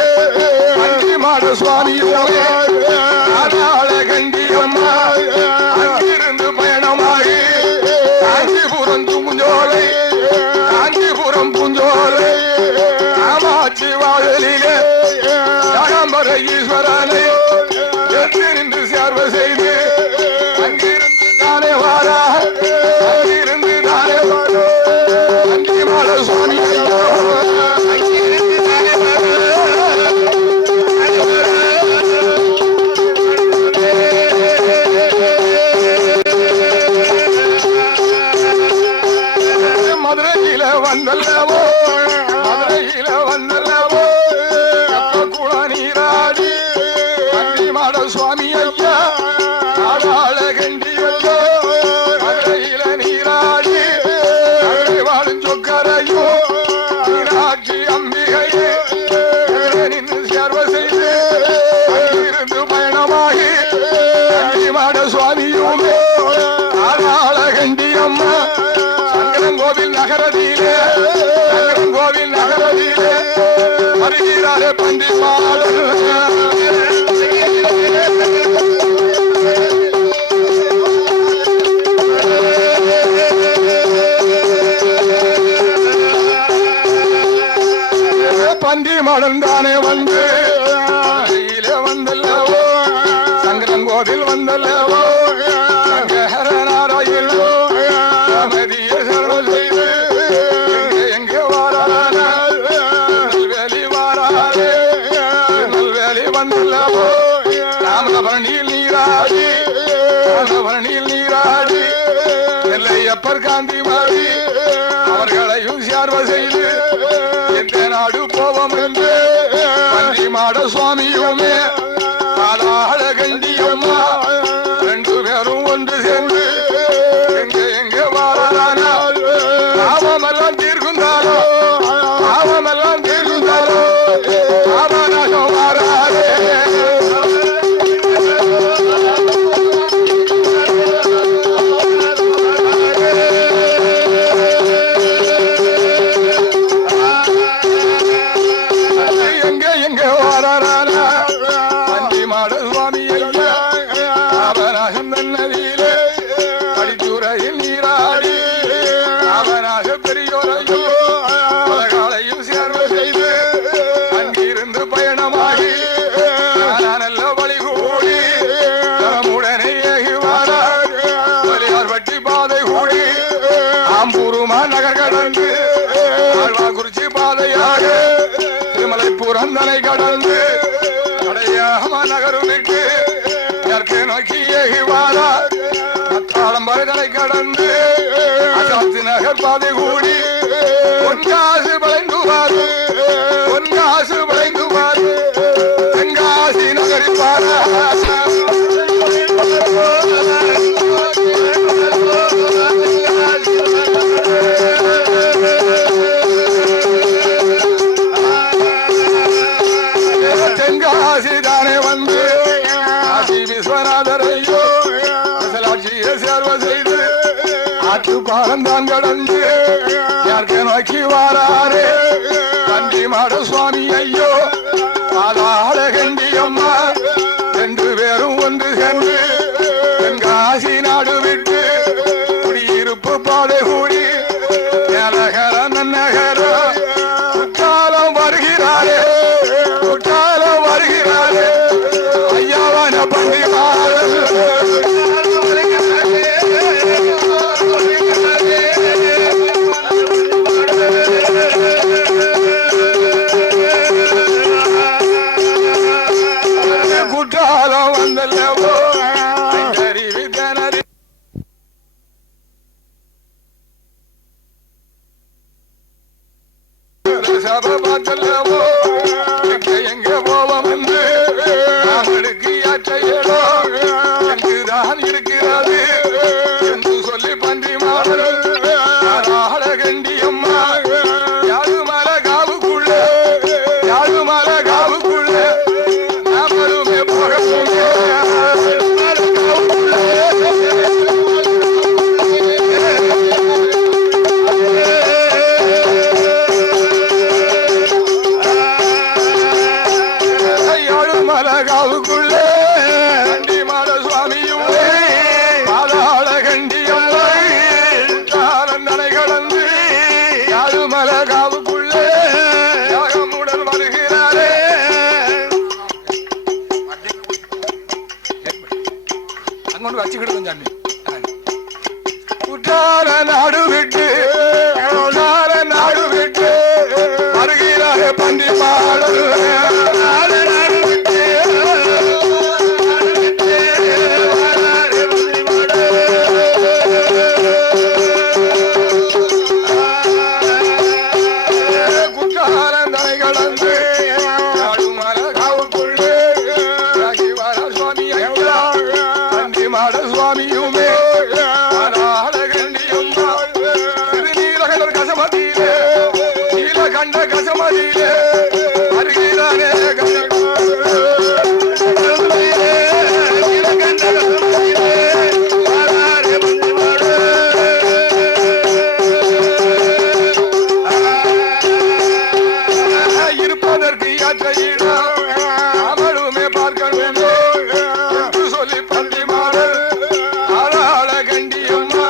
மாட சுவாமியோட ஆதாள கண்டி அம்மா அங்கிருந்து பயணமாகி காஞ்சிபுரம் துஞ்சோலை காஞ்சிபுரம் பூஞ்சோலை காமாட்சி வாழலிலே ஜகம்பர ஈஸ்வரனை நின்று சேர்வ செய்து அங்கிருந்து தானே வாரா அங்கிருந்து தானே வாரோ அங்கி மாட சுவாமி மதுரையில வந்தல்லவோ மதுரையில வந்தல்லவோ குள நீராடி மாட சுவாமி ஐயா ஆடாள கண்டி ஐயோ மதுரையில நீராடி வாழும் சொக்கரையோ மீனாட்சி அம்பிகையே நின்று சேர்வ செய்து இருந்து பயணமாகி மாட சுவாமியுமே ஆடாள கண்டி அம்மா கோவில் நகரதியிலே கோவில் நகரதியிலே வருகிறாரே பண்டி பண்டி மாடன் தானே வந்து வந்தல்லவோ சங்கரன் கோவில் வந்தல்லவோ நாராயணோ மதிய சர்வ செய்து எங்கே வாரான நல்வேலி வாராரே நல்வேலி வந்தல்லவோ ராமபரணியில் நீராடி ராமபரணியில் நீராடி நெல்லையப்பர் காந்தி மாறி அவர்களையும் சேர்வ செய்து எந்த நாடு போவோம் என்று பந்தி மாட சுவாமியுமே ஆதாள கண்டி அம்மா ரெண்டு பேரும் ஒன்று சேர்ந்து எங்க வாரானால் பாவமெல்லாம் தீர்க்குந்தாரோ பாவமெல்லாம் தீர்க்குந்தாரோ பாவநாசம் வாராதே எங்க வாரானா பண்டி மாட சுவாமி ஐயா பாவநாசம் தன்னதியிலே படித்துறையில் நீராடி அவனாக பெரியோரையோ பலகாலையும் சேர்வு செய்து அங்கிருந்து பயணமாகி நல்ல வழி கூடி உடனே ஏகிவாரா வலியார் வட்டி பாதை கூடி ஆம்பூருமா நகர் கடந்து குறிச்சி பாதையாக திருமலை புறந்தனை கடந்து அடையாம நகரும் விட்டு மேற்கே நோக்கி ஏகிவாரா மத்தாளம்பரை கடந்து அசாத்து நகர் பாதை கூடி பொன்காசு வளைந்துவாரு பொன்காசு வளைந்துவாரு தென்காசி நகரில் வாரா தென்காசி தானே வந்து காசி விஸ்வநாதரையோ சேர்வ செய்து ஆற்று பாலந்தான் கடந்து யாருக்கு நோக்கி வாராரே பண்டி மாட சுவாமி ஐயோ ஆதாள கண்டி அம்மா ரெண்டு பேரும் ஒன்று சேர்ந்து தென்காசி நாடு விட்டு குடியிருப்பு பாதை கூடி நகர நன்னகர குற்றாலம் வருகிறாரே குற்றாலம் வருகிறாரே ஐயாவான பண்டி மாட காவுக்குள்ள கண்டி மாட சுவாமியும் பாதாள கண்டியம் நனை கடந்து யாருமல காவுக்குள்ள யாகமுடன் வருகிறாரே. அங்கொண்டு வச்சுக்கிட்டு சாமி. குற்றால நாடு விட்டு நாடு விட்டு வருகிறார பண்டி மாடல் குற்றாலந்தனை கடந்து மல காவுக்குள்ளே சுவாமி பண்டி மாட சுவாமியுமே கசமதியிலே நீலகண்ட கசமதியிலே வருகிறானே இருப்பதற்கு யாற்றையிடம் அவளுமே பார்க்க வேண்டும் என்று சொல்லி பண்டி மாடல் ஆளாள கண்டியம்மா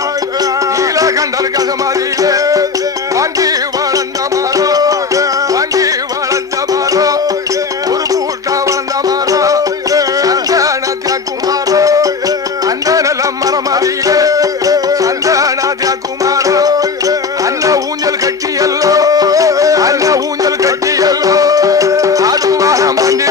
நீலகண்டர் கசமதியிலே வாங்கி வளர்ந்த மரோ வாங்கி வளர்ந்த மரோ ஒரு பூட்டா வளர்ந்த மரோ சந்தனத்தியாக்குமாரோ அந்த நல்ல மரம் அறியிலே சந்தனத்தியாக்குமாரோ அந்த ஊஞ்சல் கட்டியல்லோ அந்த ஊஞ்சல் கட்டியல்லோ அது மரம் பண்டி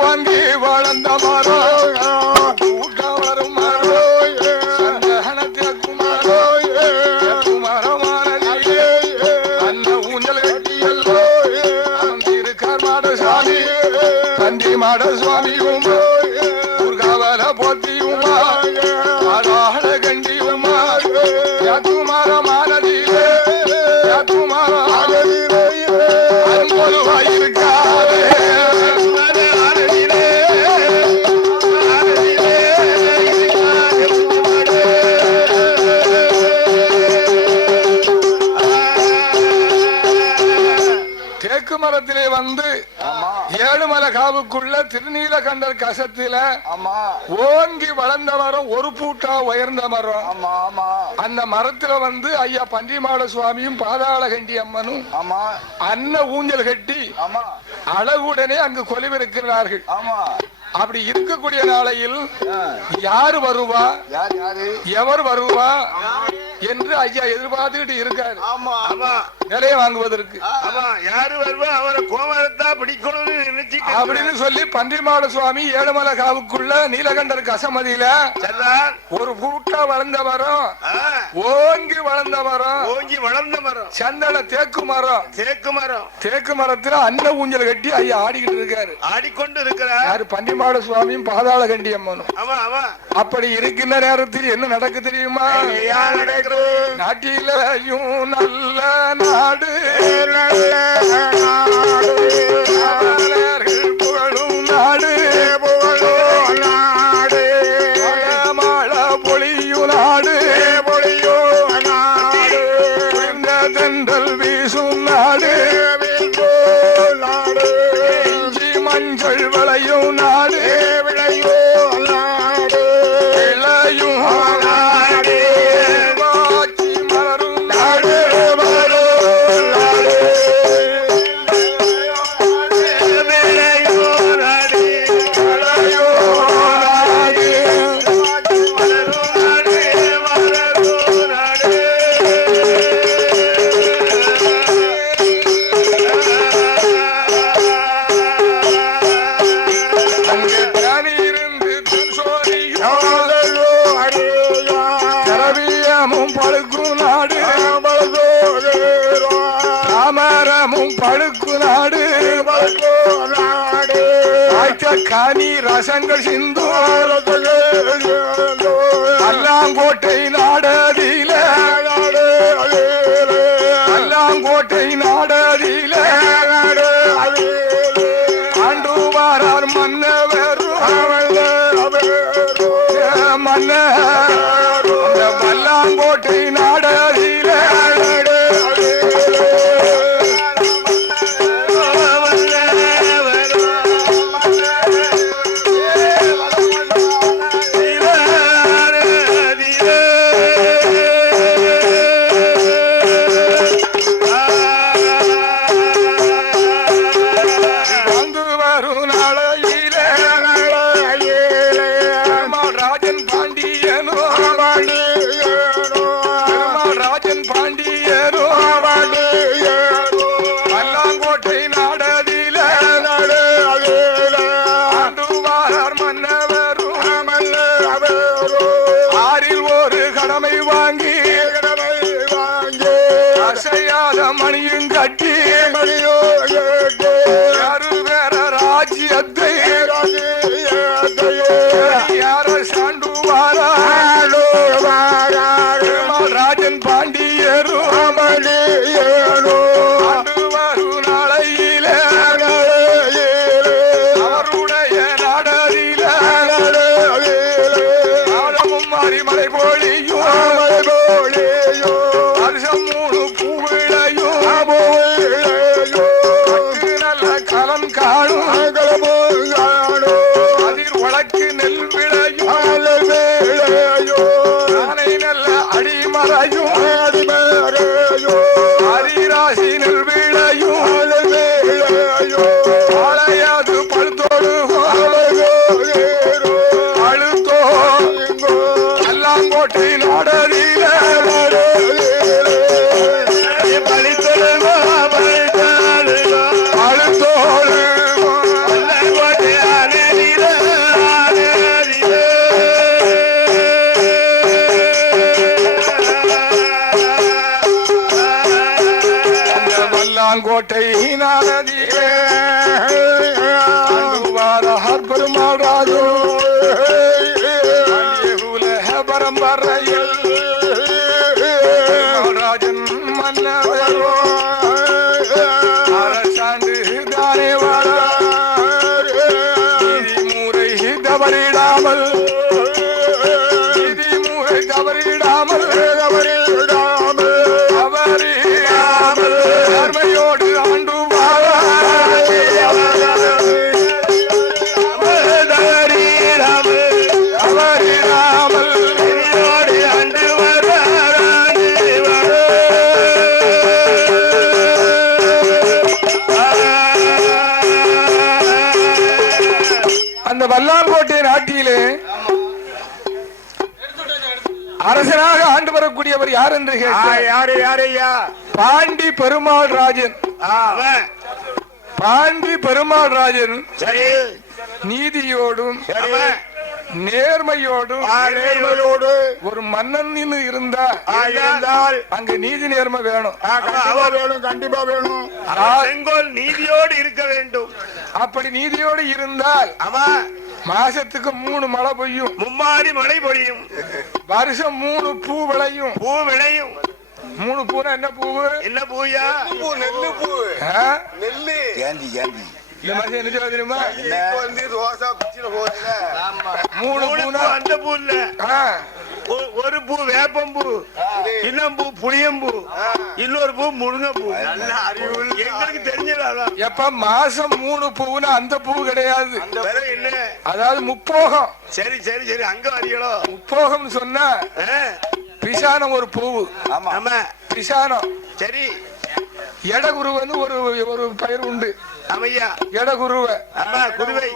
வாங்கி வளர்ந்த மரோ பண்டி மாட சுவாமியும் ஊர்காவல போத்தியுமா ஆளாள கண்டியுமா யாத்துமாரமானதிலே யாத்துமாரமானதிலே அன்பொழுவாயிருக்காதே தேக்கு மரத்திலே வந்து ஏழுமலை காவுக்குள்ள திருநீலகண்டர் கசத்தில ஓங்கி வளர்ந்த மரம் ஒரு பூட்டா உயர்ந்த மரம். அந்த மரத்துல வந்து ஐயா பன்றிமாட சுவாமியும் பாதாள கண்டி அம்மனும் அன்ன ஊஞ்சல் கட்டி அழகுடனே அங்கு கொலுவிருக்கிறார்கள். அப்படி இருக்கக்கூடிய நாளையில் யாரு வருவா எவர் வருவா என்று ஐயா எதிர்பார்த்துக்கிட்டு இருக்காரு நிலைய வாங்குவதற்கு. யாரு வருவா அவரை கோமரத்தா பிடிக்கணும்னு நினைச்சு அப்படின்னு சொல்லி பன்றிமாட சுவாமி ஏழுமலை காவுக்குள்ள நீலகண்டர் கசமதியில ஒரு பூட்டா வளர்ந்த மரம் ஓங்கி வளர்ந்த மரம் சந்தன தேக்கு மரத்துல அன்ன ஊஞ்சல் கட்டி ஐயா ஆடிக்கிட்டு இருக்காரு ஆடிக்கொண்டு இருக்கிறார். யாரு பன்றிமாட சுவாமியும் பாதாள கண்டி அம்மனும். அப்படி இருக்கின்ற நேரத்தில் என்ன நடக்கு தெரியுமா? நாட்டிலையும் நல்ல நாடு புகழும் நாடு மழை பொழியும் நாடு தென்றல் வீசும் நாடு மஞ்சள் விளையும் நாடு விளையும் நாடு வாச்சி மலரும் நாடு பழுக்கும் நாடு தாமரமும் பழுக்கு நாடு காணி ரசங்கள் சிந்து அல்லாங்கோட்டை நாடதில அல்லாங்கோட்டை நாடதில ஆண்டு வாரார் மன்னவர் மன்ன பல்லாங்கோட்டை நாடதில அசையாத மணியும் கட்டி யாரு வேற ராஜ்யத்தை யார சாண்டு ராஜன் பாண்டியரும் ஆண்டு வரும் நாளையில அவருடைய நாடரில ஆழமும் மாறிமலை போலியும் வருஷம் 3 பூவிளையும் நல்ல கலம் காணும் அதிர் வழக்கு நெல் விளையும் ஆனை நல்ல அடிமறையும் அரிராசி நெல் விளையும் அழையாது பழுத்தொழுகும் அழுத்தோ எல்லாங்கோட்டை நாடரில கோட்டை நானதிலே பெருமாள் ராஜோ பரம்பரையில் ராஜன் மன்னவரோ அரசாண்டு தானே வாழ மூரை தவறிடாமல் நேர்மையோடு ஆண்டு அந்த வல்லாங்கோட்டை நாட்டிலே அரசனாக ஆண்டு வரக்கூடியவர் யார் என்று யாரையா பாண்டி பெருமாள் ராஜன். பாண்டி பெருமாள் ராஜன் நீதியோடும் நேர்மையோடும் ஒரு மன்னன் இருந்தால் அங்க நீதி நேர்மை வேணும், கண்டிப்பா வேணும். செங்கோல் நீதியோடு இருக்க வேண்டும். அப்படி நீதியோடு இருந்தால் மாசத்துக்கு 3 மழை பெய்யும், மும்மாரி மழை பொழியும், வருஷம் 3 பூ விளையும். 3 பூனா என்ன பூவு? என்ன பூயா? நெல்லு பூ. நெல்லு இந்த மாதிரி என்ன சொல்ல தெரியுமா? ரோசா குச்சில போறீங்க. 3 பூனா அந்த பூ இல்ல. ஒரு பூ வேப்பம்பூ, இன்னும் பூ புளியம்பூ, இன்னொரு பூ முருங்கைப்பூ. எங்களுக்கு தெரிஞ்சதா? எப்ப மாசம் 3 பூனா அந்த பூ கிடையாது, என்ன அதாவது முப்போகம். சரி சரி சரி, அங்க வரீங்களோ? முப்போகம் சொன்னா பிசானம் ஒரு பூவு. ஆமா பிசானம். சரி, எடகுருவன்னு ஒரு பயிர் உண்டு. ஆமையா, எடகுருவ. ஆமா, குருவை.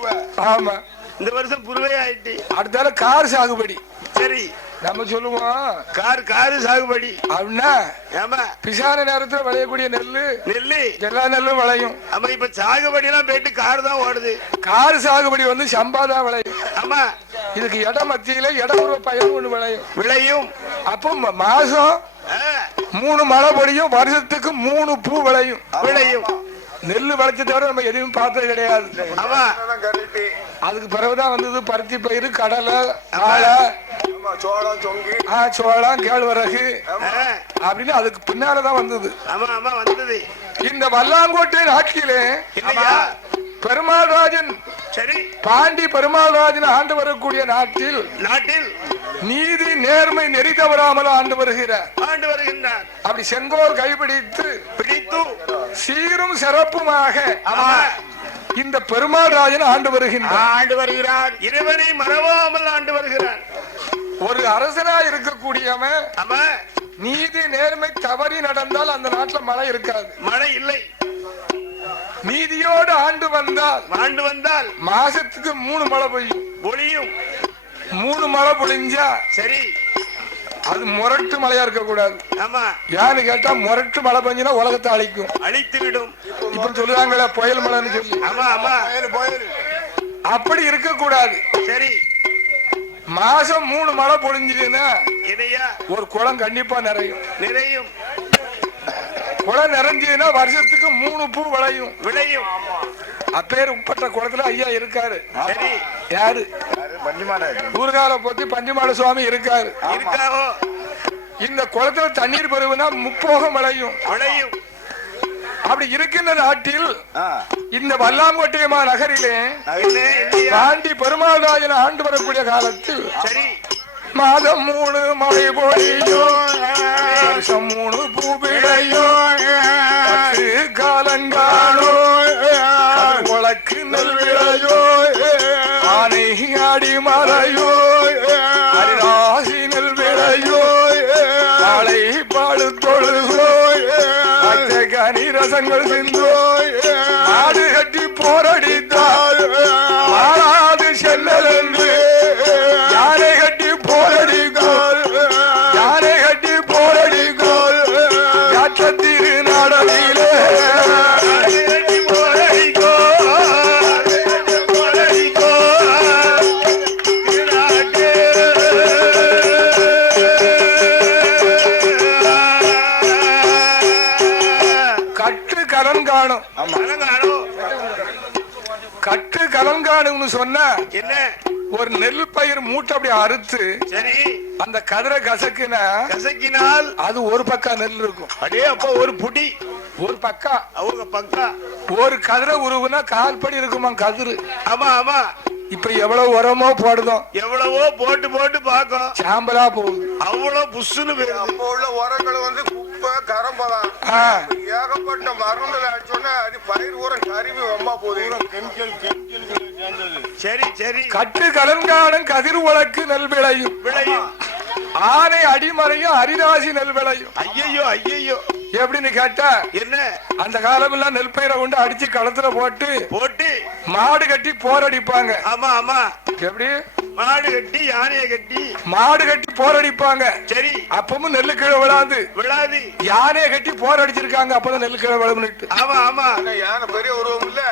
ஆமா, இந்த வருஷம் குருவை ஆயிட்டு. அடுத்தால கார் சாகுபடி. சரி, நம்ம சொல்லுவோம் காரு சாகுபடி அப்படின்னா ஆமா, பிசான நேரத்துல விளையக்கூடிய நெல்லு எல்லா நெல்லும் விளையும். ஆமா, இப்ப சாகுபடி எல்லாம் போயிட்டு கார் தான் ஓடுது. கார் சாகுபடி வந்து சம்பாதான் விளையும். ஆமா, இதுக்கு இட மத்தியில இடகுருவ பயிர் ஒண்ணு விளையும். அப்போ மாசம் 3 மழை பொழியும், வருஷத்துக்கு 3 பூ விளையும். நெல்லு விளைச்ச தவிர நம்ம எதையும் பார்த்தது கிடையாது. அதுக்கு பிறகுதான் வந்தது பருத்தி பயிர், கடலை, ஆளை, சோளம், கேழ்வரகு அப்படின்னு அதுக்கு பின்னாலதான் வந்தது. இந்த வல்லாங்கோட்டை நாட்டிலே பெருமாள் ராஜன், சரி, பாண்டி பெருமாள் ராஜன் ஆண்டு வரக்கூடிய நாட்டில் நீதி நேர்மை நெறி தவறாமல் ஆண்டு வருகிறார். அப்படி செங்கோல் கைப்பிடித்து சீரும் சிறப்புமாக இந்த பெருமாள் ராஜன் ஆண்டு வருகிறார். இறைவனை மறவாமல் ஆண்டு வருகிறார். ஒரு அரசனா இருக்கக்கூடியவன் நீதி நேர்மை தவறி நடந்தால் அந்த நாட்டில் மழை இருக்காது, மழை இல்லை. நீதியோடு ஆண்டு வந்தால் மாசத்துக்கு 3 மழை பொழியும். 3 மழை பொழிஞ்சா சரி, அது முரட்டு மழையா இருக்க கூடாது. ஆமா, யாரு கேட்டா முரட்டு மழை பெஞ்சுனா உலகத்தை அழித்து விடும். இப்ப சொல்லுறாங்களே புயல் மழைன்னு சொல்லி. ஆமா ஆமா, அப்படி இருக்க கூடாது. சரி, மாசம் 3 மழை பொழிஞ்சுதுன்னா இதையா ஒரு குளம் கண்டிப்பா நிறையும். குளம் நிறைஞ்சதுன்னா வருஷத்துக்கு 3 பூ விளையும். அப்பேர் உப்பட்ட குளத்துல ஐயா இருக்காரு. யாரு? ஊர்கால போத்தி பஞ்சுமாட சுவாமி இருக்காரு. இந்த குளத்துல தண்ணீர் பெறுவனா முப்போகம் விளையும். அப்படி இருக்கின்ற நாட்டில் இந்த வல்லாங்கோட்டையம்மா நகரிலே பாண்டி பெருமாள்ராஜன் ஆண்டு வரக்கூடிய காலத்தில் மாதம் 3 மழை பொழியோ, வருஷம் 3 பூவிளையோ, காலங்காலோ உலக்கு நெல் விளையோ, ஆனை ஆடி மலையோ, அரிராசி நெல் விளையோ, ஆளை பாடு தொழுகோ, கனி ரசங்கள் சிந்தோ, ஆடு கட்டி போரடித்தால் மாறாது செல்லல் என்று யானை கட்டி போரடிக்கோள், யானை கட்டி போரடிக்கோள், யாற்றத்திரு நாடலிலே கட்டு கலங்காணும்னு சொன்னா என்ன? ஒரு நெல் பயிர் மூட்டை அப்படி அறுத்து அந்த கதிரை கசக்கினால் அது ஒரு பக்கம் நெல் இருக்கும். அடே அப்ப ஒரு புடி ஒரு பக்கம் அவங்க பக்கம் ஒரு கதிரை உருவுனா 1/4 படி இருக்குமா கதிரு. ஆமா ஆமா. இப்ப எவ்வளவு உரமோ போடுதோம், எவ்வளவோ போட்டு போட்டு பாக்கும், சாம்பலா போகுது. அவ்வளவு புஷ்ஷுன்னு அப்ப உள்ள உரங்கள் வந்து குப்பை கரம்பதான் ஏகப்பட்ட மருந்துல அடிச்சோன்னா அது பயிர் உரம் கருவி ரொம்ப போகுது. சரி சரி. கட்டு கலன்காடும் கதிர் உலக்கு நெல் விளையும் விளையும், ஆனை அடிமறையும் அரிராசி நெல் விளையும். ஐயோ ஐயோ எப்படின்னு கேட்டா என்ன? அந்த காலம் எல்லாம் நெல் பயிரை கொண்டு அடிச்சு களத்துல போட்டு போட்டு மாடு கட்டி போரடிப்பாங்க. ஆமா ஆமா. எப்படி? மாடு கட்டி யானையை கட்டி மாடு கட்டி போரடிப்பாங்க. சரி. அப்பவும் நெல்லு கீழே விழாது விழாது. யானையை கட்டி போரடிச்சிருக்காங்க, அப்பதான் நெல்லு கீழே விழுந்துட்டு. ஆமா ஆமா. யானை பெரிய உருவம் இல்ல.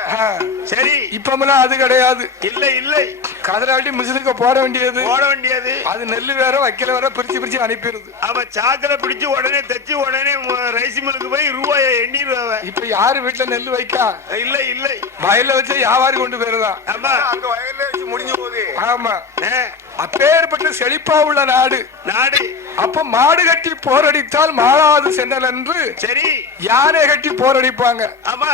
சரி. இப்பமெல்லாம் அது கிடையாது. இல்ல இல்லை. கதிராட்டி மிஷினுக்கு போட வேண்டியது அது நெல்லு வேற வைக்கல வேற பிரிச்சு பிரிச்சு அனுப்பிடுது. அவ சாக்கரை பிடிச்சு உடனே தச்சு உடனே ரைஸ் மில்லுக்கு போய் ரூபாயை எண்ணிடுவாங்க. இப்ப யாரு வீட்டுல நெல்லு வைக்கா? இல்ல இல்லை. வயல்ல வச்சு வியாபாரி கொண்டு போயிருதான். ஆமா. அங்க வயல்ல வச்சு முடிஞ்சு போகுது. ஆமா. அப்பேற்பட்ட செழிப்பா உள்ள நாடு நாடு. அப்ப மாடு கட்டி போரடித்தால் மாறாது சென்னல் என்று சரி யானை கட்டி போரடிப்பாங்க. ஆமா.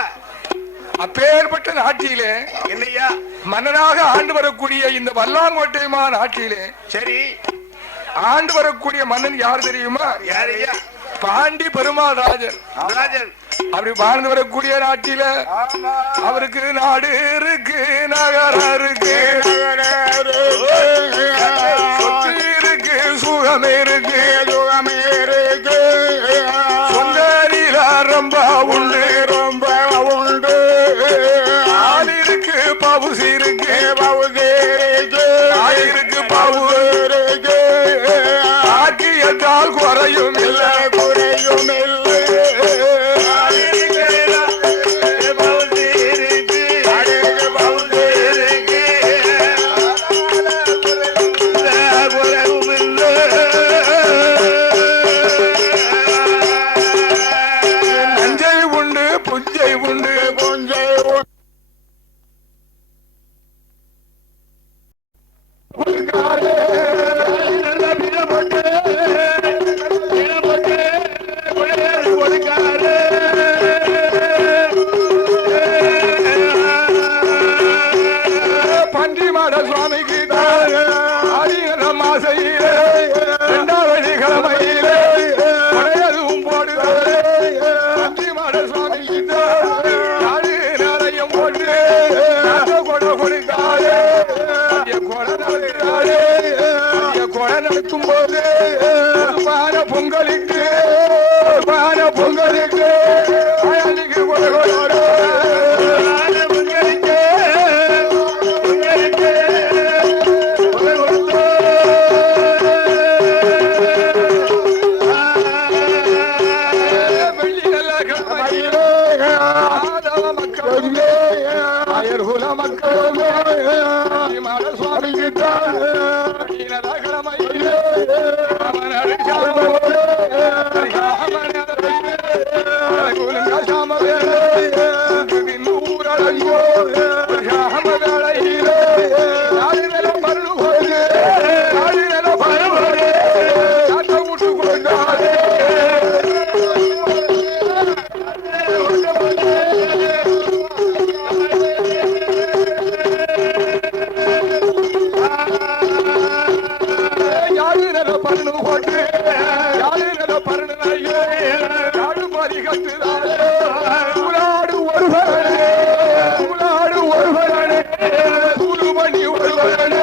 அப்பேற்பட்ட நாட்டிலே இல்லையா மன்னனாக ஆண்டு வரக்கூடிய இந்த வல்லாங்கோட்டையம்மா நாட்டிலே சரி ஆண்டு வரக்கூடிய மன்னன் யார் தெரியுமா? யாரையா? பாண்டி பெருமாள் ராஜன். அப்படி வாழ்ந்து வரக்கூடிய நாட்டில அவருக்கு நாடு இருக்கு, நகரம் இருக்கு, சொத்து இருக்கு, சுகம் இருக்கு, சொந்த ரொம்ப உண்டு ரொம்ப உண்டு. ஆள் இருக்கு, பவுசி இருக்கு, இருக்கு பவு இருக்கு. ஆக்கியத்தால் குறையும் இல்லை குறையும் இல்லை. பொங்கலுக்கு பொங்கலுக்கு சாம வேலை ஊரடங்கோ சாம வேலையிலே நாடு நில பருள் போது நாடு நில பருள் காத்த விட்டு கொண்டாரு யாரு நில பருள் போட்டு யாரு நில பருள் யாரு பாதி கட்டுறாரு உலாடு ஒருவரே உலாடு ஒருவரே தூதுமணி ஒருவரே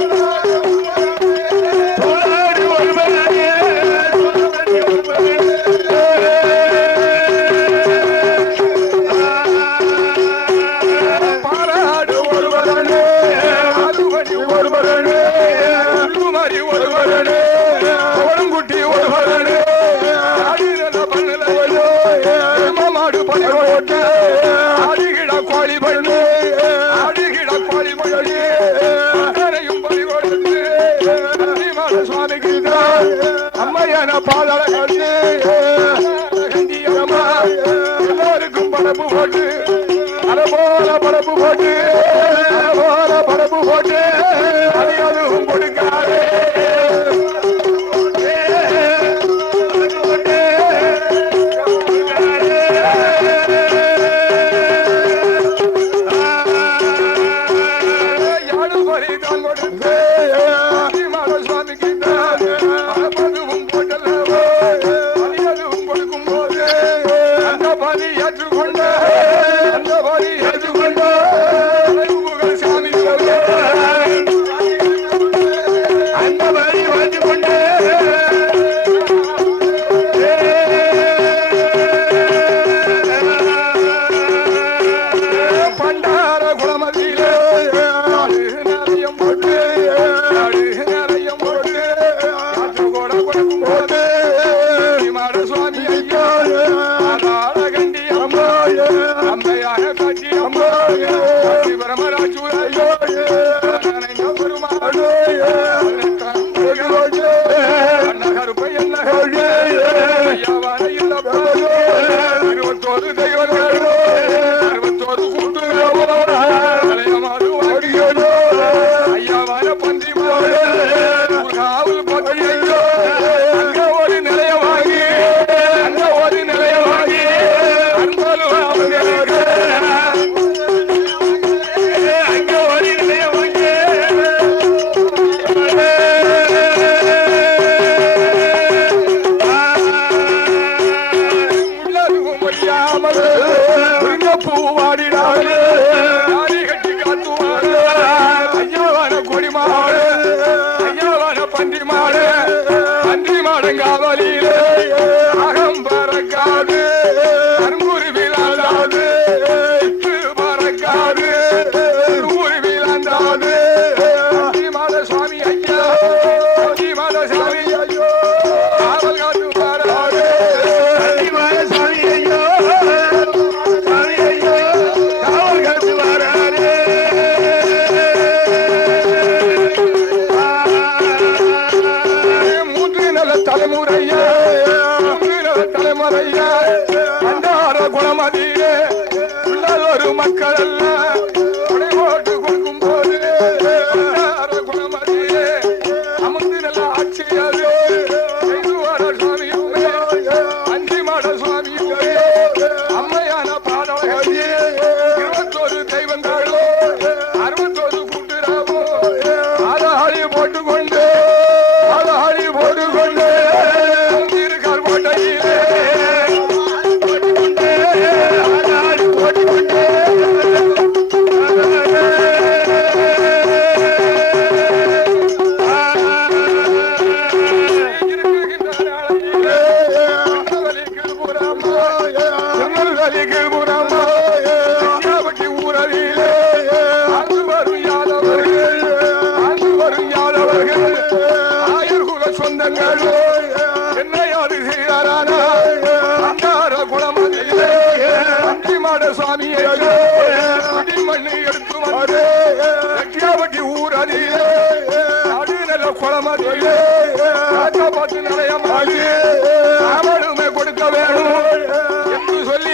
உலாடு ஒருவரே பாராடு ஒருவரே ஆறுமணி ஒருவரே உள்ளுமறி ஒருவரே கோடங்குட்டி ஒருவரே மாடு பணிவோட்டு ஆடுகிட கோழி பண்ணு ஆடுகிட கோழி மொழி அத்தனையும் பணிவோட்டு சுவாமிக்கு அம்மையான பாதள கண்டு எல்லோருக்கும் பரப்பு போட்டு அறபோல பரப்பு போட்டு அறபோல பரப்பு போட்டு அது அதுவும் கொடுக்காது கொடுக்க வேணும் என்று சொல்லி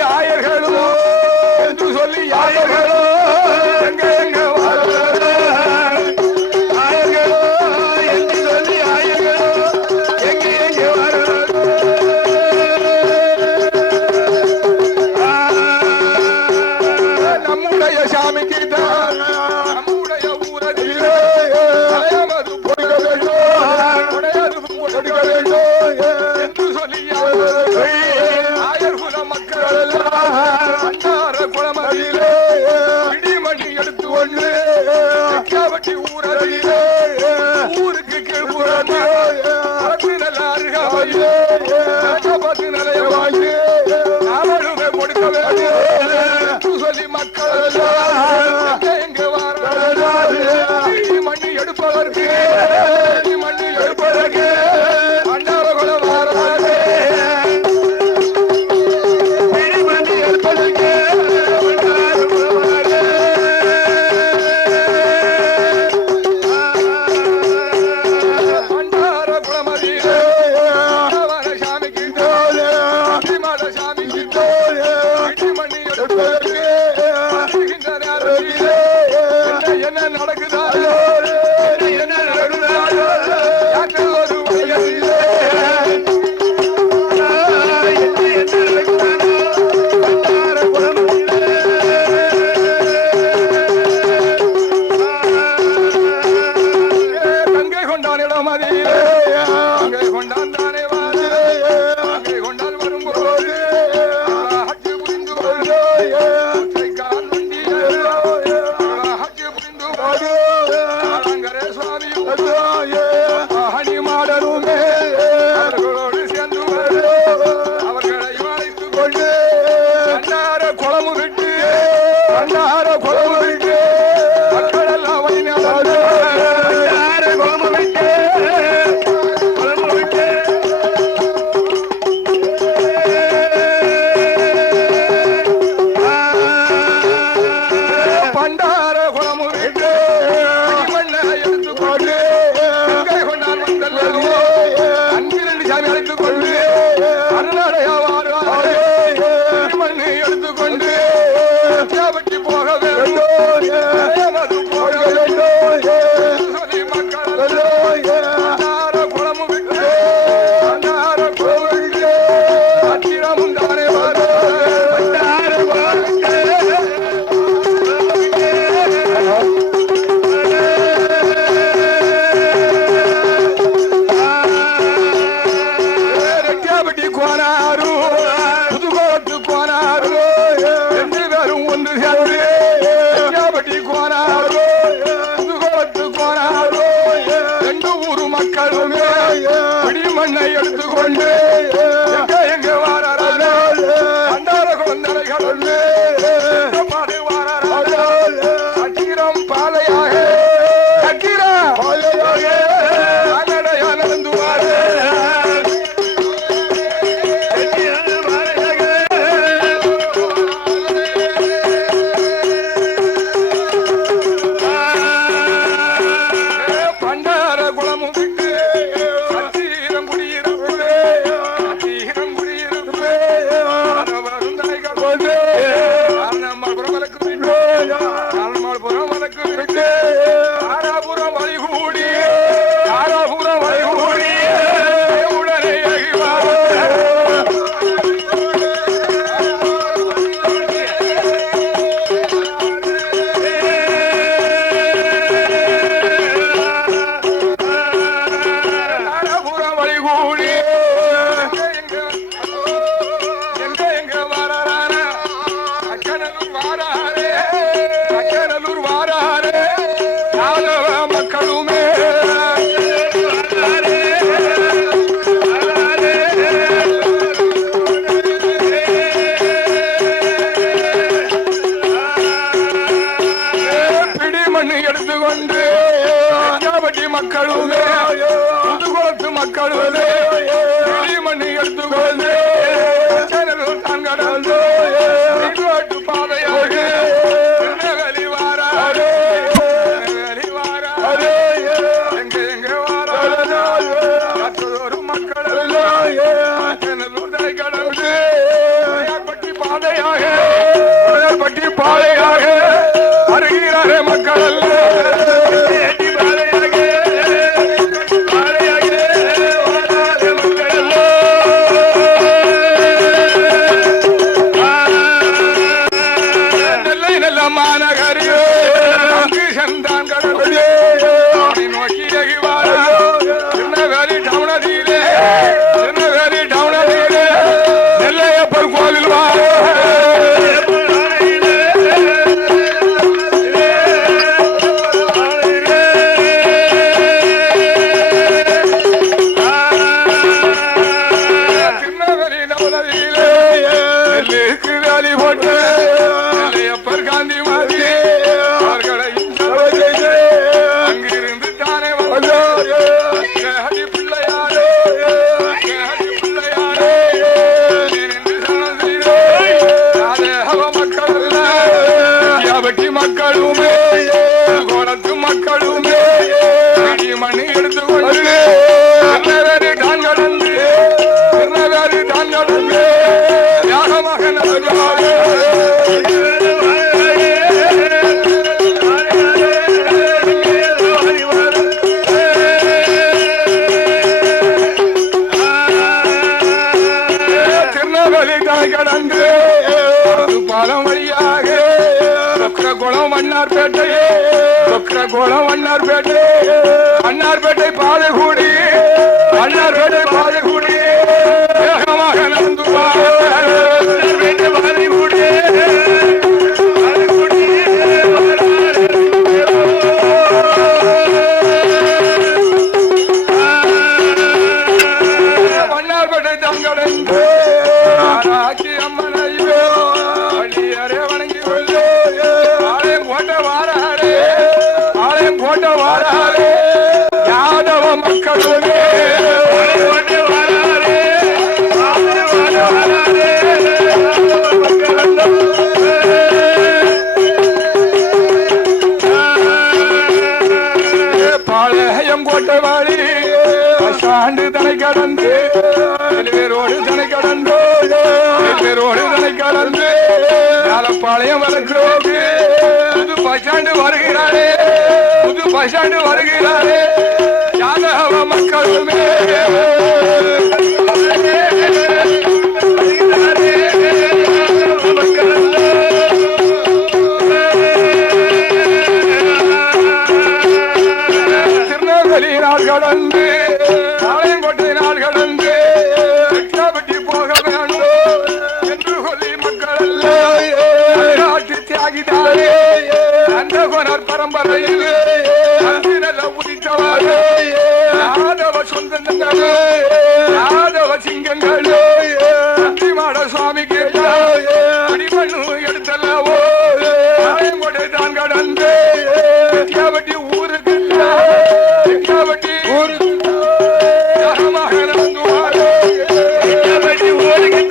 கொண்டு அன்னார குளமு விட்டு அன்னார குளமு விட்டு மக்கள் எல்லாம் வைநாடு அன்னார குளமு விட்டு குளமு விட்டு பண்டார குளமு விட்டு மண்ணை எடுத்துக்கொண்டு கங்கை கொண்டான் வந்தல்லோ அன்பிரண்டு சாமி அழைத்துக் கொண்டு அருளாடையாவாறு மண்ணை எடுத்துக்கொண்டு பற்றி போக வேண்டும் போக வேண்டும் சொல்லி மக்கள் அன்னார குளமு விட்டு அன்னார குளமு விட்டு அத்திரமும் தானே வரும் அன்னார குளமு ரெட்டியாபட்டி கோனாரு புதுகோளத்து கோனாரு ரெண்டு பேரும் ஒன்று சேர்ந்து ரெட்டியாபட்டி கோனாரு புதுகோளத்து கோனாரு ரெண்டு ஊரு மக்களுமே பிடிமண்ணை எடுத்துக்கொண்டு எங்க வாராரு அண்டார குழந்தைகள் பாடு வாராரு அத்திரம் பாலையாக அத்திரம் பாலையாக நடந்து வாரு பண்டார குளமும் விட்டு அத்தீரம் குடியிருப்பு அத்தீரம் குடியிருப்பு வருந்தாய்கள் கொண்டு ஆனம்மாள்புரம் வழக்கு விட்டு ஆனம்மாள்புரம் வழக்கு விட்டு ஆராபுரம் வழிகூடி ஆராபுரம் வழிகூடி உடனே ஆராபுரம் வழிகூடி எங்க வாரான அக்கனலூர் வாராரே அக்கனலூர் வாராரே யாதவ மக்களுமே பிடிமண்ணு எடுத்துக்கொண்டு பஞ்சாபட்டி மக்களுமே புதுகுளத்து மக்களுமே பிடிமண்ணு எடுத்துக்கொண்டு சேனலூர் தான் கடந்து ரோட்டு பாதையாக திருநெல்வேலி வாராரு திருநெல்வேலி வாராரு எங்க வாராரு மற்றொரு மக்கள் சேனலூர் தான் கடந்து பட்டி பாதையாக பட்டி பாதையாக வருகிறாரே மக்கள் நெல்லை நல்ல மாநகரியே சந்தான் கடவுளே நோக்கி எகிவாரா திருநெல்வேலி டவுனதிலே திருநெல்வேலி டவுனதிலே நெல்லையப்பர் கோவில் வார திருநெல்வேலி டவுனதிலே நெல்லுக்கு வேலி போட்டு நெல்லையப்பர் காந்தி மாதிரி அவர்களையும் சபை செய்து அங்கிருந்து தானே ஹரி பிள்ளையாரே ஹரி பிள்ளையாரே நின்று சரணம் செய்து ராதேவ மக்கள் யாவட்டி மக்களுமே கோலத்து மக்களுமே மணி எடுத்துக்கொண்டு திருநெல்வேலி தான் கடந்து திருநெல்வேலி தான் கடந்து யாகமாக நடந்தாரு திருநெல்வேலி தான் கடந்து பாலம் வழியாக குளம் வண்ணார்பேட்டை குளம் வண்ணார்பேட்டை வண்ணார்பேட்டை பாதை கூடி வண்ணார்பேட்டை பாதை கூடி வேகமாக நடந்து பாதை கூடி வண்ணார்பேட்டை தங்கடந்து அம்மா ஆலயம் வளர்க்கிறோடு புது பஸ்டாண்டு வருகிறாரே புது பஸ்டாண்டு வருகிறாரே யாதவ மக்களுமே திருநெல்வேலி நாள் கடந்து ஆலயங்கோட்டை நாள் கடந்து வெட்டாப்பட்டி போக வேண்டும் என்று சொல்லி மக்கள் எல்லாம் தியாகிதாரே அந்த கொனர் பரம்பரையில் நல்ல உதித்தவாறு யாதவ சொந்தங்கள் யாதவ சிங்கங்கள் மாட சுவாமி கேட்ட அடிமண்ணு எடுத்தல்லவோ ஆலயங்கோட்டை தான் கடந்து வெட்டாப்பட்டி ஊருக்கு வெட்டாப்பட்டி ஊருக்கு ஜகமாக நடந்துவார் வெட்டாப்பட்டி ஊருக்கு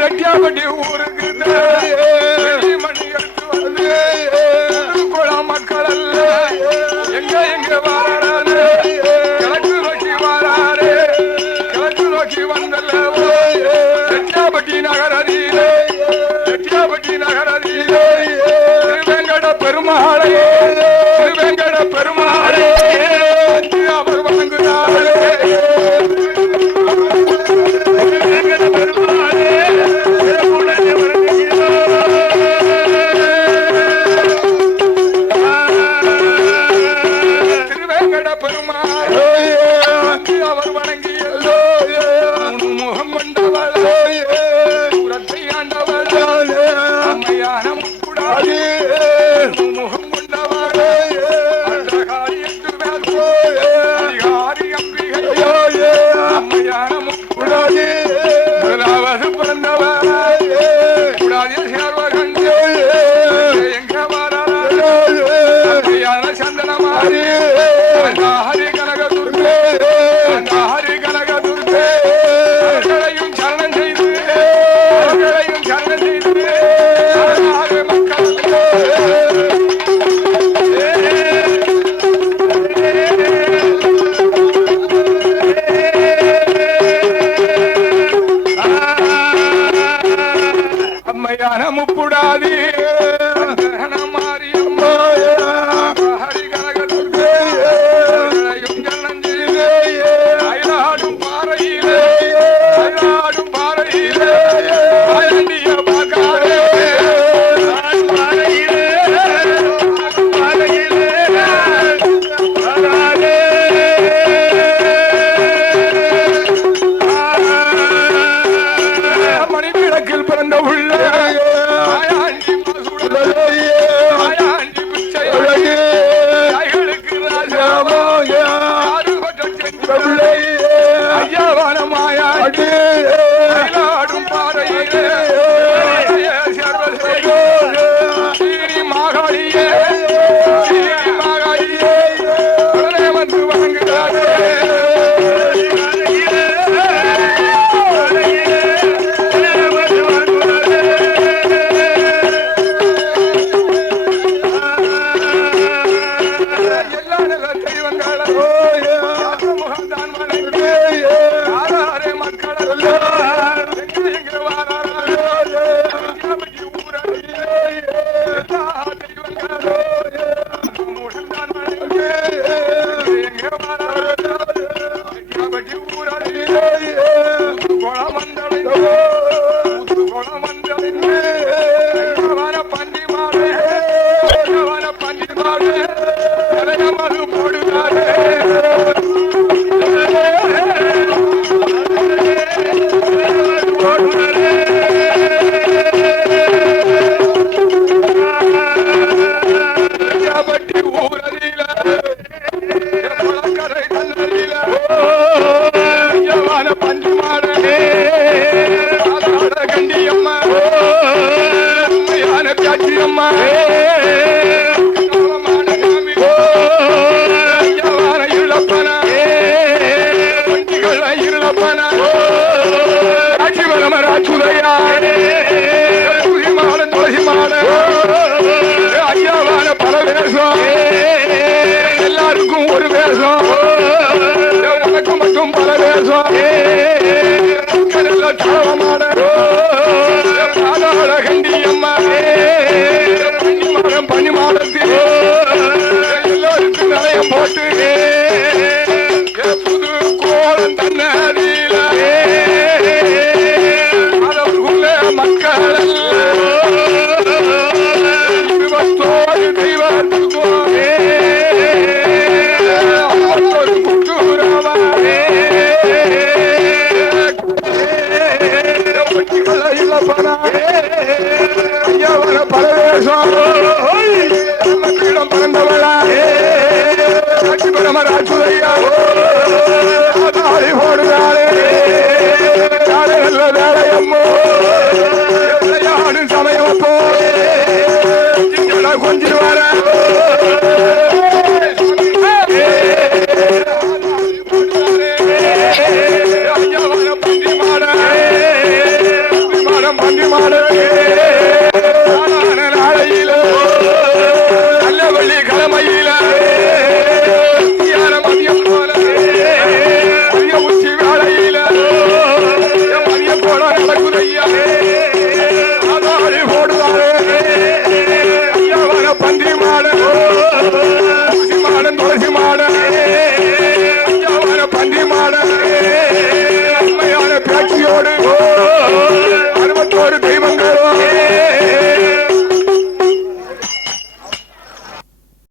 ரெட்டியாப்பட்டி ஊருக்கு மணி எடுத்து வந்து குளம் மக்கள் அல்ல எங்க எங்க வாராரு கிழக்கு நோக்கி வாராரு கிழக்கு நோக்கி வந்தல்லவோ ரெட்டியாப்பட்டி நகரதியிலே ரெட்டியாப்பட்டி நகரதியிலே திருவேங்கட பெருமாளே திருவேங்கட பெருமாளே அவர் வணங்குகிறாரே திருவேங்கட பெருமாள் அவர் வணங்கியல்லோ முகம் கொண்டவள் புறத்தை ஆண்டவள் அம்மையான முக்குடாது முகம் கொண்டவள் அந்தகாரி என்று அதிகாரி அம்பிகை அம்மையான முக்குடாது முதலாவது பிறந்தவர் குடாதில் சேர்வர்கள் எங்க வரான சந்தனமாரி ஹரி கனக துர்கே ஹரி கனக துர்கே அவர்களையும் சரணம் செய்து அவர்களையும் சரணம் செய்து மக்கள் அம்மையான முப்புடாதி மாரியம்மா ஹரி கனக துர்கே சரணம் செய்து அயலாடும் பாறையிலே அயலாடும் பாறையிலே அயண்டிய பாக்காரே பாறையிலே பாறையிலே மணிவிளக்கில் பிறந்த உள்ள மாயாண்டி மாயாண்டி பிச்சை கைகளுக்கு ஐயாவான மாயாண்டி அயலாடும் பாறையிலே ஸ்ரீ மாகாளியே ஸ்ரீ மாகாளியே உடனே வந்து வணங்குகிறாரே எல்லா நல்ல தெய்வங்களும் முகம்தான் வணங்கி ஆறாரே மக்கள் எங்க வாராரோ ஊரே எல்லா தெய்வங்களும் முகம்தான் வணங்கி எங்க வாராரோ ஊரே குளமந்தளை குளமந்தளை பந்தி மாடு பந்தி மாடு மது போடுகிறாரே பட்டி ஊரதில குளக்கரை தன்னதில பந்தி மாடு கண்டியம்மா பியாச்சியம்மா இழப்ப வேஷம் உனக்கு மட்டும் பல வேஷம் தாளமான கண்டி அம்மா பனிமாடம் பனிமாடத்தில் எல்லோருக்கும் நிலையம் போட்டு புது கோலம் தன்னதில அதற்குள்ள மக்கள் தெய்வத்தோடு தெய்வத்துக்கும் ஒரு குட்டுரவாரே ஐயாவர பரவேசம் பறந்தவளா ராஜுரையா போடுறாளே நல்ல வேலையம்மோ விளையாடும் சமயம் போ கொஞ்சம் வர பன்றி மாட நாளையில நல்ல வள்ளி கிழமையில மதியம் போல மதிய உச்சி வேளையில மதியம் போல நடக்குதையா போடுவாரு ஐயா வர பன்றி மாட